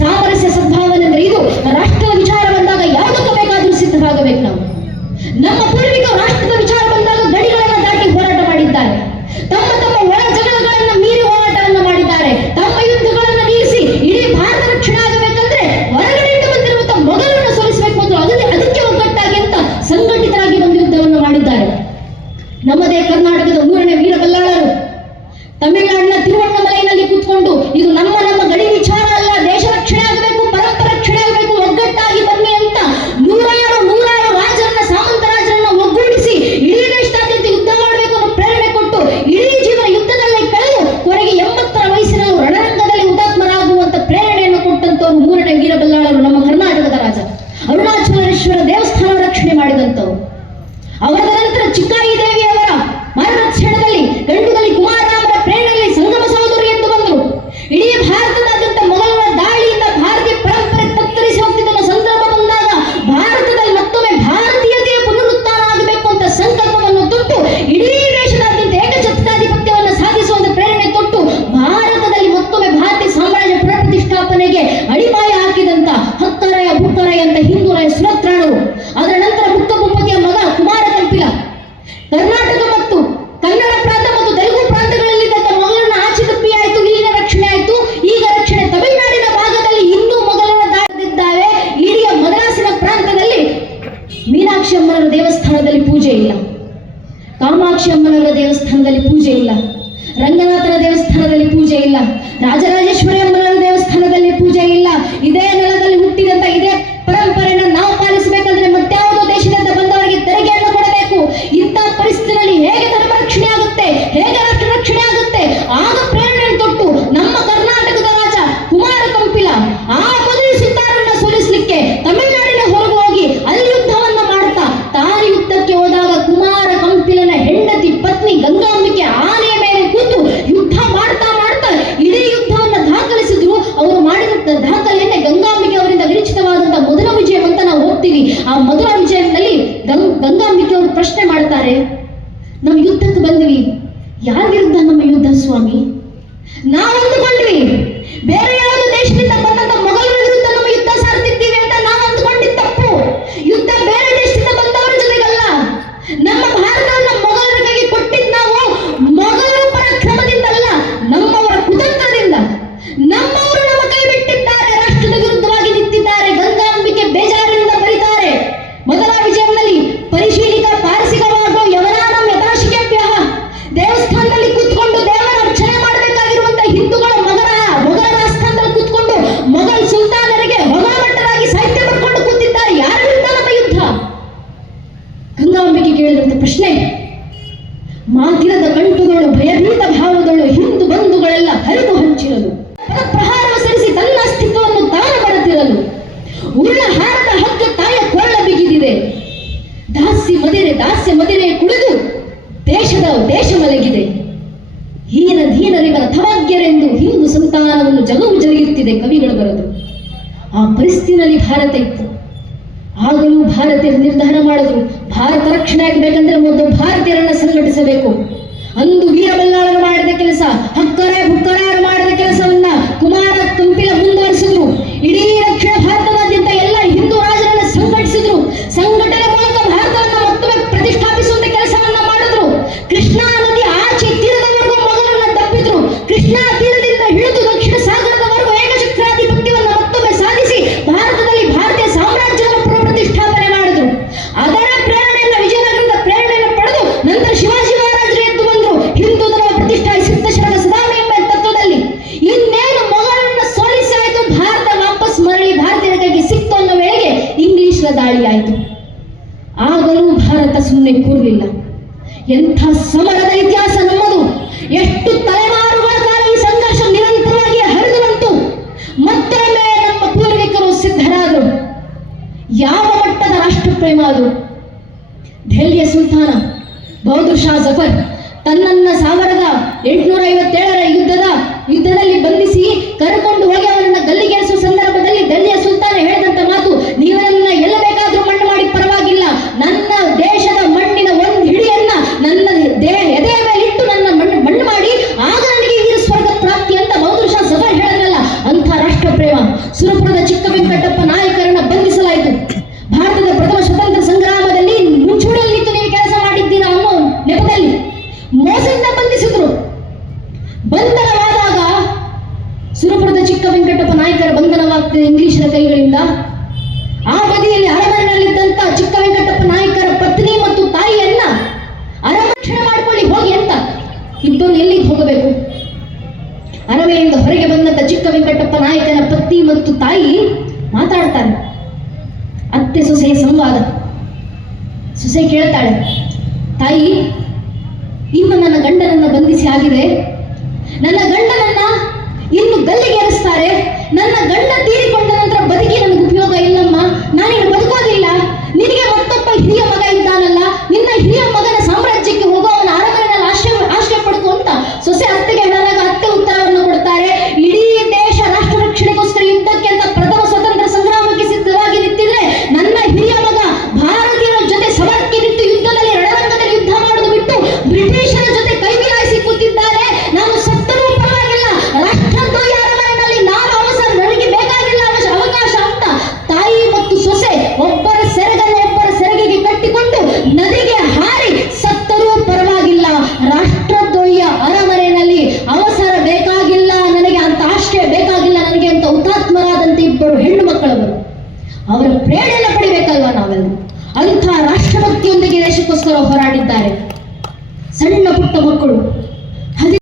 ಸಾಮರಸ್ಯ ಸದ್ಭಾವನೆ ಅಂದ್ರೆ ಇದು. ರಾಷ್ಟ್ರದ ವಿಚಾರ ಬಂದಾಗ ಯಾವುದಕ್ಕೂ ಬೇಕಾದ್ರೂ ಸಿದ್ಧವಾಗಬೇಕು ನಾವು. ನಮ್ಮ ಪೂರ್ವಿಕರು ರಾಷ್ಟ್ರದ ವಿಚಾರ ಬಂದಾಗ ಗಡಿಗಳನ್ನು ದಾಟಿ ಹೋರಾಟ ಮಾಡಿದ್ದಾರೆ. ನಮ್ಮದೇ ಕರ್ನಾಟಕದ 3ನೇ ವೀರ ಬಲ್ಲಾಳರು ತಮಿಳುನಾಡಿನ ತಿರುವಣ್ಣಾಮಲೈನಲ್ಲಿ ಕೂತ್ಕೊಂಡು ಇದು ನಮ್ಮ ಗಡಿ ವಿಚಾರ ಅಲ್ಲ, ದೇಶ ರಕ್ಷಣೆ ಆಗಬೇಕು, ಪರಂಪರೆ ರಕ್ಷಣೆ ಆಗಬೇಕು, ಒಗ್ಗಟ್ಟಾಗಿ ಬನ್ನಿ ಅಂತ ನೂರಾರು ರಾಜರನ್ನ, ಸಾಮಂತ ರಾಜರನ್ನ ಒಗ್ಗೂಡಿಸಿ ಇಡೀ ದೇಶದಾದ್ಯಂತ ಯುದ್ಧ ಮಾಡಬೇಕು ಅನ್ನೋ ಪ್ರೇರಣೆ ಕೊಟ್ಟು ಇಡೀ ಜೀವನ ಯುದ್ಧದಲ್ಲೇ ಕಳೆದು ಕೊನೆಗೆ 80ರ ವಯಸ್ಸಿನಲ್ಲಿ ರಣರಂಗದಲ್ಲಿ ಹುತಾತ್ಮರಾಗುವಂತ ಪ್ರೇರಣೆಯನ್ನು ಕೊಟ್ಟಂತವರು 3ನೇ ವೀರ ಬಲ್ಲಾಳರು, ನಮ್ಮ ಕರ್ನಾಟಕದ ರಾಜ. ಅರುಣಾಚಲೇಶ್ವರ ದೇವಸ್ಥಾನ ರಕ್ಷಣೆ ಮಾಡಿದಂತವರು. ಅವರ ನಂತರ ಚಿಕ್ಕಾಯಿ ದೇವಿಯವರ ಮಾರ್ಗದರ್ಶನದಲ್ಲಿ ಗಂಡುಗಲಿ ಕುಮಾರರಾಮರ ಪ್ರೇರಣೆಯಲ್ಲಿ ಸಂಗಮ ಸಹೋದರಿ ಎಂದು ಬಂದರು. ಇಡೀ ಭಾರತದಾದ್ಯಂತ ಮೊಘಲರ ದಾಳಿಯಿಂದ ಭಾರತೀಯ ಪರಂಪರೆ ತತ್ತರಿಸಿ ಹೋಗ್ತಿದ್ದ ಸಂದರ್ಭ ಬಂದಾಗ ಭಾರತದಲ್ಲಿ ಮತ್ತೊಮ್ಮೆ ಭಾರತೀಯತೆಯ ಪುನರುತ್ಥಾನ ಆಗಬೇಕು ಅಂತ ಸಂಕಲ್ಪವನ್ನು ತೊಟ್ಟು ಇಡೀ ದೇಶದಾದ್ಯಂತ ಏಕಛತ್ರಾಧಿಪತ್ಯವನ್ನು ಸಾಧಿಸುವಂತ ಪ್ರೇರಣೆ ತೊಟ್ಟು ಭಾರತದಲ್ಲಿ ಮತ್ತೊಮ್ಮೆ ಭಾರತೀಯ ಸಾಮ್ರಾಜ್ಯ ಪ್ರತಿಷ್ಠಾಪನೆಗೆ ಅಡಿಪಾಯ ಹಾಕಿದಂತ ಹಕ್ಕರಾಯ ಬುಕ್ಕರಾಯ ಅಂತ ಹಿಂದೂರಾಯ ಸುರತ್ರಾಣರು. ಅದರ ನಂತರ ಬುಕ್ಕ ಭೂಪತಿಯ ಮಗ ಕುಮಾರ ಕಂಪಿಲ ಕರ್ನಾಟಕ ಮತ್ತು ಕನ್ನಡ ಪ್ರಾಂತ ಮತ್ತು ತೆಲುಗು ಪ್ರಾಂತಗಳಲ್ಲಿದ್ದಂತ ಮೊಘಲರನ್ನ ಆಚೆ ತಪ್ಪಿ ಆಯಿತು, ಇಲ್ಲಿನ ರಕ್ಷಣೆ ಆಯಿತು. ಈಗ ರಕ್ಷಣೆ ತಮಿಳುನಾಡಿನ ಭಾಗದಲ್ಲಿ ಇನ್ನೂ ಮೊಘಲರ ದಾಳಿದ್ದಾವೆ. ಇಡೀ ಮದ್ರಾಸಿನ ಪ್ರಾಂತದಲ್ಲಿ ಮೀನಾಕ್ಷಿ ಅಮ್ಮನವರ ದೇವಸ್ಥಾನದಲ್ಲಿ ಪೂಜೆ ಇಲ್ಲ, ಕಾಮಾಕ್ಷಿ ಅಮ್ಮನವರ ದೇವಸ್ಥಾನದಲ್ಲಿ ಪೂಜೆ ಇಲ್ಲ, ರಂಗನಾಥನ ದೇವಸ್ಥಾನದಲ್ಲಿ ಪೂಜೆ ಇಲ್ಲ, ರಾಜರಾಜೇಶ್ವರಿ ಅಮ್ಮನವರ ದೇವಸ್ಥಾನದಲ್ಲಿ ಪೂಜೆ ಇಲ್ಲ. ಇದೇ ನೆಲದಲ್ಲಿ ಹುಟ್ಟಿದಂತ ಇದೇ ಪರಂಪರೆಯನ್ನು ನಾವು ಪಾಲಿಸಬೇಕಂದ್ರೆ ಮತ್ಯಾವುದೋ ದೇಶದಿಂದ ಬಂದವರಿಗೆ ತೆರಿಗೆಯನ್ನು ಕೊಡಬೇಕು. ಇಂಥ ಪರಿಸ್ಥಿತಿಯಲ್ಲಿ ಹೇಗೆ ಧರ್ಮ ರಕ್ಷಣೆ ಆಗುತ್ತೆ, ಹೇಗೆ ರಾಷ್ಟ್ರ ರಕ್ಷಣೆ ಆಗುತ್ತೆ? ಆಗ ಪ್ರೇರಣೆಯನ್ನು ತೊಟ್ಟು ನಮ್ಮ ಕರ್ನಾಟಕದ ರಾಜ ಕುಮಾರ ಕಂಪಿಲ ಆ ಪದವಿ ಸುತ್ತಾರನ್ನ ಸೋಲಿಸಲಿಕ್ಕೆ ತಮಿಳುನಾಡಿನ ಹೊರಗೆ ಹೋಗಿ ಅಲ್ಲಿ ಯುದ್ಧವನ್ನ ಮಾಡ್ತಾ ತಾನು ಯುದ್ಧಕ್ಕೆ ಹೋದಾಗ ಕುಮಾರ ಕಂಪಿಲನ ಹೆಂಡತಿ ಪತ್ನಿ ಗಂಗಾಂಬಿಕೆ ಆನೆಯ ಮೇಲೆ ಕೂತು ಯುದ್ಧ ಮಾಡ್ತಾ ಇಡೀ ಯುದ್ಧವನ್ನ ದಾಖಲಿಸಿದ್ರು. ಅವರು ಮಾಡಿದ ದಾಖಲೆಯನ್ನೇ ಗಂಗಾಂಬಿಕೆ ಅವರಿಂದ ವಿರಚಿತವಾದಂತಹ ಮೊದಲ ವಿಜಯ ಅಂತ ನಾವು ಹೋಗ್ತೀವಿ. ಆ ಮೊದಲ ವಿಜಯದಲ್ಲಿ ಗಂಗಾಂಬಿಕೆ ಅವರು ಪ್ರಶ್ನೆ ಮಾಡ್ತಾರೆ, ನಾವು ಯುದ್ಧಕ್ಕೆ ಬಂದ್ವಿ, ಯಾರ ವಿರುದ್ಧ ನಮ್ಮ ಯುದ್ಧ ಸ್ವಾಮಿ? ನಾವು ಅಂದುಕೊಂಡ್ವಿ ಬೇರೆ ಯಾವುದೋ ದೇಶದಿಂದ ಬಂದಂತ ಮೊಘಲರ ವಿರುದ್ಧ ನಮ್ಮ ಯುದ್ಧ ಸಾರ್ತಿದ್ದೀವಿ ಅಂತ ನಾವು ಅಂದುಕೊಂಡಿದ್ದ ತಪ್ಪು. ಯುದ್ಧ ಬೇರೆ ದೇಶದಿಂದ ಬಂದವರ ಜೊತೆಗಲ್ಲ, ನಮ್ಮ ಭಾರತವನ್ನ ಮೊಘಲರ ಕೈಗೆ ಕೊಟ್ಟಿದ್ದು ನಾವು ಮೊಘಲರ ಪರಾಕ್ರಮದಿಂದಲ್ಲ, ನಮ್ಮವರ ಕುತಂತ್ರದಿಂದ. ನಮ್ಮವರು ನಮ್ಮ ಕೈ ಬಿಟ್ಟಿದ್ದಾರೆ, ರಾಷ್ಟ್ರದ ವಿರುದ್ಧವಾಗಿ ನಿಂತಿದ್ದಾರೆ. ಗಂಗಾಂಬಿಕೆ ಬೇಜಾರಿನಿಂದ ಬರೀತಾರೆ ಮೊದಲ ವಿಜಯದಲ್ಲಿ, ಪರಿಶೀಲಿಕ ಪಾರಸಿಕವಾಗುವ ಯವನಾನಂ ಯಥಾಶಿಕೆಭ್ಯ. ದೇವಸ್ಥಾನದಲ್ಲಿ ಕೂತ್ಕೊಂಡು ದೇವರ ಅರ್ಚನೆ ಮಾಡಬೇಕಾಗಿರುವಂತ ಹಿಂದೂಗಳ ಮೊಘಲರ ಆಸ್ಥಾನದಲ್ಲಿ ಕೂತ್ಕೊಂಡು ಮೊಘಲ್ ಸುಲ್ತಾನರಿಗೆ ಹೊಗಮಟ್ಟರಾಗಿ ಸಾಹಿತ್ಯ ಬರ್ಕೊಂಡು ಕೂತಿದ್ದಾರೆ. ಯಾರ ವಿರುದ್ಧ ನಮ್ಮ ಯುದ್ಧ? ಗಂಗಾಂಬಿಕೆ ಕೇಳಿದಂತ ಪ್ರಶ್ನೆ, ಮಾತಿರದ ಕಂಟುಗಳು ಭಯಭೀತ ಭಾವಗಳು ಹಿಂದೂ ಬಂಧುಗಳೆಲ್ಲ ಹರಿದು ಹಂಚಿರಲು, ಪ್ರಹಾರ ಸರಿಸಿ ತನ್ನ ಅಸ್ತಿತ್ವವನ್ನು ತಾನು ಬರುತ್ತಿರಲು, ಉರುಳ ಹಾರದ ಹಗ್ಗ ತಾಯ ಕೊಳ್ಳ ಬಿಗಿದಿದೆ, ದಾಸ್ಯ ಮದಿರೆ ಕುಳಿದು ದೇಶ ಮಲಗಿದೆ, ದೀನರಿವರ ಥವಾಗ್ಯರೆಂದು ಹಿಂದೂ ಸಂತಾನವನ್ನು ಜಗವು ಜರುಗುತ್ತಿದೆ ಕವಿಗಳು ಬರೆದು. ಆ ಪರಿಸ್ಥಿತಿಯಲ್ಲಿ ಭಾರತ ಇತ್ತು. ಆಗಲೂ ಭಾರತೀಯರು ನಿರ್ಧಾರ ಮಾಡಿದ್ರು, ಭಾರತ ರಕ್ಷಣೆ ಆಗಬೇಕಂದ್ರೆ ಮೊದಲು ಭಾರತೀಯರನ್ನ ಸಂಘಟಿಸಬೇಕು. ಅಂದು ವೀರ ಬಲ್ಲಾಳರು ಮಾಡಿದ ಕೆಲಸ, ಹಕ್ಕರಾಯ ಬುಕ್ಕರಾಯರು ಮಾಡಿದ ಕೆಲಸವನ್ನ ಕುಮಾರ ಕಂಪಿಲ ಮುಂದುವರಿಸಿದ್ರು. ಇಡೀ ದಕ್ಷಿಣ ಭಾರತದಾದ್ಯಂತ ಎಲ್ಲ ಹಿಂದೂ ರಾಜರನ್ನ ಸಂಘಟಿಸಿದ್ರು. ಸಂಘಟನೆ ಮೂಲಕ ಭಾರತವನ್ನ ಮತ್ತೊಮ್ಮೆ ಪ್ರತಿಷ್ಠಾಪಿಸುವಂತ ಕೆಲಸವನ್ನ ಮಾಡಿದ್ರು. ಕೃಷ್ಣಾ ನದಿ ಆಚೆ ತೀರದವರೆಗೂ ಮೊಘಲರನ್ನ ತಪ್ಪಿದ್ರು. ಕೃಷ್ಣಾ ತೀರದಿಂದ ಹಿಡಿದು ದಕ್ಷಿಣ ಸಾಗರದವರೆಗೂ ಏಕಛತ್ರಾಧಿಪತ್ಯವನ್ನ ಮತ್ತೊಮ್ಮೆ ಸಾಧಿಸಿ ಭಾರತದಲ್ಲಿ ಭಾರತೀಯ ಸಾಮ್ರಾಜ್ಯವನ್ನು ಪ್ರತಿಷ್ಠಾಪನೆ ಮಾಡಿದ್ರು. ಅದರ ಪ್ರೇರಣೆಯಿಂದ, ವಿಜಯನಗರದ ಪ್ರೇರಣೆಯನ್ನು ಪಡೆದು ನಂತರ ಶಿವಾಜಿ ಮಹಾರಾಜರು ಎದ್ದು ಬಂದ್ರು. ಹಿಂದೂ ಧರ್ಮ ಪ್ರತಿಷ್ಠಾ ಸಿದ್ಧಶರಣ ಸದಾಮಿ ಎಂಬ ತತ್ವದಲ್ಲಿ. ಇನ್ನೇನು ಮೊಘಲರನ್ನ ಸೋಲಿಸಿ ಆಯ್ತು, ಭಾರತ ವಾಪಸ್ ಮರಳಿ ಭಾರತೀಯರ ಕೈಗೆ ಸಿಕ್ತು ಅನ್ನೋ ವೇಳೆಗೆ ಇಂಗ್ಲಿಷರ ದಾಳಿ ಆಯಿತು. ಆಗಲೂ ಭಾರತ ಸುಮ್ಮನೆ ಕೂರಲಿಲ್ಲ. ಎಂಥ ಸಮರದ ಇತಿಹಾಸ ನಮ್ಮದು! ಎಷ್ಟು ತಲೆಮಾರುಗಳ ಕಾಲ ಈ ಸಂಘರ್ಷ ನಿರಂತರವಾಗಿ ಹರಿದು ಬಂತು. ಮತ್ತೊಮ್ಮೆ ನಮ್ಮ ಪೂರ್ವಿಕರು ಸಿದ್ಧರಾದರು. ಯಾವ ಮಟ್ಟದ ರಾಷ್ಟ್ರ ಪ್ರೇಮ ಅದು! ದೆಹಲಿಯ ಸುಲ್ತಾನ ಬಹದ್ದೂರ್ ಶಾ ಜಫರ್ ತನ್ನನ್ನ 1857ರ ಯುದ್ಧದಲ್ಲಿ ಬಂಧಿಸಿ ಕರೆಕೊಂಡು ಹೋಗಿ ಅವರನ್ನ ಗಲ್ಲಿಗೇರಿಸುವ ಸಂದರ್ಭದಲ್ಲಿ ದೆಹಲಿಯ ಸುಲ್ತಾನ ಹೇಳಿದಂತ ಮಾತು, ನೀವನ್ನ ಎಲ್ಲ ಬೇಕಾದ್ರೂ ಮಣ್ಣು ಮಾಡಿ ಪರವಾಗಿಲ್ಲ, ನನ್ನ ದೇಶದ ಮಣ್ಣಿನ ಒಂದು ಹಿಡಿಯನ್ನ ನನ್ನ ಎದೆಯ ಮೇಲೆ ಇಟ್ಟು ನನ್ನ ಮಣ್ಣು ಮಾಡಿ, ಆಗ ನನಗೆ ವೀರ ಸ್ವರ್ಗ ಪ್ರಾಪ್ತಿ ಅಂತ ಬಹದ್ದೂರ್ ಶಾ ಜಫರ್ ಹೇಳಿದ್ರಲ್ಲ. ಅಂಥ ರಾಷ್ಟ್ರ ಪ್ರೇಮ. ಸುರಪುರದ ಚಿಕ್ಕ ವೆಂಕಟಪ್ಪ ನಾಯಕರನ್ನ ಬಂಧಿಸಲಾಯಿತು. ಭಾರತದ ಪ್ರಥಮ ಸ್ವತಂತ್ರ ಸಂಗ್ರಾಮದಲ್ಲಿ ಮುಂಚೂಣಿಯಲ್ಲಿ ನಿಂತು ನೀವು ಕೆಲಸ ಮಾಡಿದ್ದೀರಾ ಅನ್ನೋ ನೆಪದಲ್ಲಿ ಮೋಸದಿಂದ ಬಂಧಿಸಿದ್ರು. ಬಂಧನವಾದಾಗ ಸುರಪುರದ ಚಿಕ್ಕ ವೆಂಕಟಪ್ಪ ನಾಯಕರ ಬಂಧನವಾಗ್ತದೆ ಇಂಗ್ಲಿಷರ ಕೈ ಹೇಳ್ತಾಳೆ, ತಾಯಿ, ಇನ್ನು ನನ್ನ ಗಂಡನನ್ನ ಬಂಧಿಸಿ ಆಗಿದೆ, ನನ್ನ ಗಂಡನನ್ನ ಇನ್ನು ಗಲ್ಲಿಗೇರಿಸ್ತಾರೆ, ನನ್ನ ಗಂಡ ತೀರಿಕೊಂಡ ನಂತರ ಬದುಕಿ ನನಗೆ ಉಪಯೋಗ ಇಲ್ಲಮ್ಮ, ನಾನಿನ್ನು ಬದುಕೋದಿಲ್ಲ. ನಿನಗೆ ಮತ್ತೊಬ್ಬ ಹಿರಿಯ ಮಗ ಇದ್ದಾನಲ್ಲ, ನಿನ್ನ ಹಿರಿಯ ಮಗನ ಸಾಮ್ರಾಜ್ಯಕ್ಕೆ ಹೋಗೋ, ಅವನ ಅರಮನೆಯಲ್ಲಿ ಆಶ್ರಯ ಪಡ್ಕೊ ಅಂತ ಸೊಸೆ ಅತ್ತೆಗೆ ಹೇಳಿದಾಗ ಅತ್ತೆ ಉತ್ತರವನ್ನು ಕೊಡ್ತಾರೆ, ಇಡೀ ದೇಶ ರಾಷ್ಟ್ರ ರಕ್ಷಣೆಗೋಸ್ಕರ ಯುದ್ಧಕ್ಕೆ ಅಂತ ಪ್ರಥಮ ಸ್ವತಂತ್ರ ಸಂಗ್ರಾಮಕ್ಕೆ ಸಿದ್ಧವಾಗಿ ನಿಂತಿದ್ರೆ ನನ್ನ ಹಿರಿಯ ಮಗ ಭಾರತೀಯರ ಜೊತೆ ಸಮರಕ್ಕೆ ನಿಂತು ಯುದ್ಧದಲ್ಲಿ ರಣರಂಗದಲ್ಲಿ ಯುದ್ಧ ಮಾಡೋದು ಬಿಟ್ಟು ಬ್ರಿಟಿಷರ ಜೊತೆ ಕೈ ಮಿಲಾಯಿಸಿ ಕೂತಿದ್ದಾರೆ. ನಾನು ಸತ್ತರೂ ಪರವಾಗಿಲ್ಲ, ರಾಷ್ಟ್ರದ್ರೋಹಿ ಅರಮನೆಯಲ್ಲಿ ನಾನು ಅವಸರ, ನನಗೆ ಬೇಕಾಗಿಲ್ಲ ಅವಕಾಶ ಅಂತ ತಾಯಿ ಮತ್ತು ಸೊಸೆ ಒಬ್ಬರ ಸೆರಗನ್ನು ಒಬ್ಬರ ಸೆರಗಿಗೆ ಕಟ್ಟಿಕೊಂಡು ನದಿಗೆ ಹಾರಿ ಸತ್ತರೂ ಪರವಾಗಿಲ್ಲ, ರಾಷ್ಟ್ರದ್ರೋಹಿಯ ಅರಮನೆಯಲ್ಲಿ ಅವಸರ ಬೇಕಾಗಿಲ್ಲ ನನಗೆ, ಅಂತ ಆಶ್ರಯ ಬೇಕಾಗಿಲ್ಲ ನನಗೆ ಅಂತ ಹುತಾತ್ಮರಾದಂತೆ ಇಬ್ಬರು ಹೆಣ್ಣು ಮಕ್ಕಳವರು. ಅವರ ಪ್ರೇರಣೆ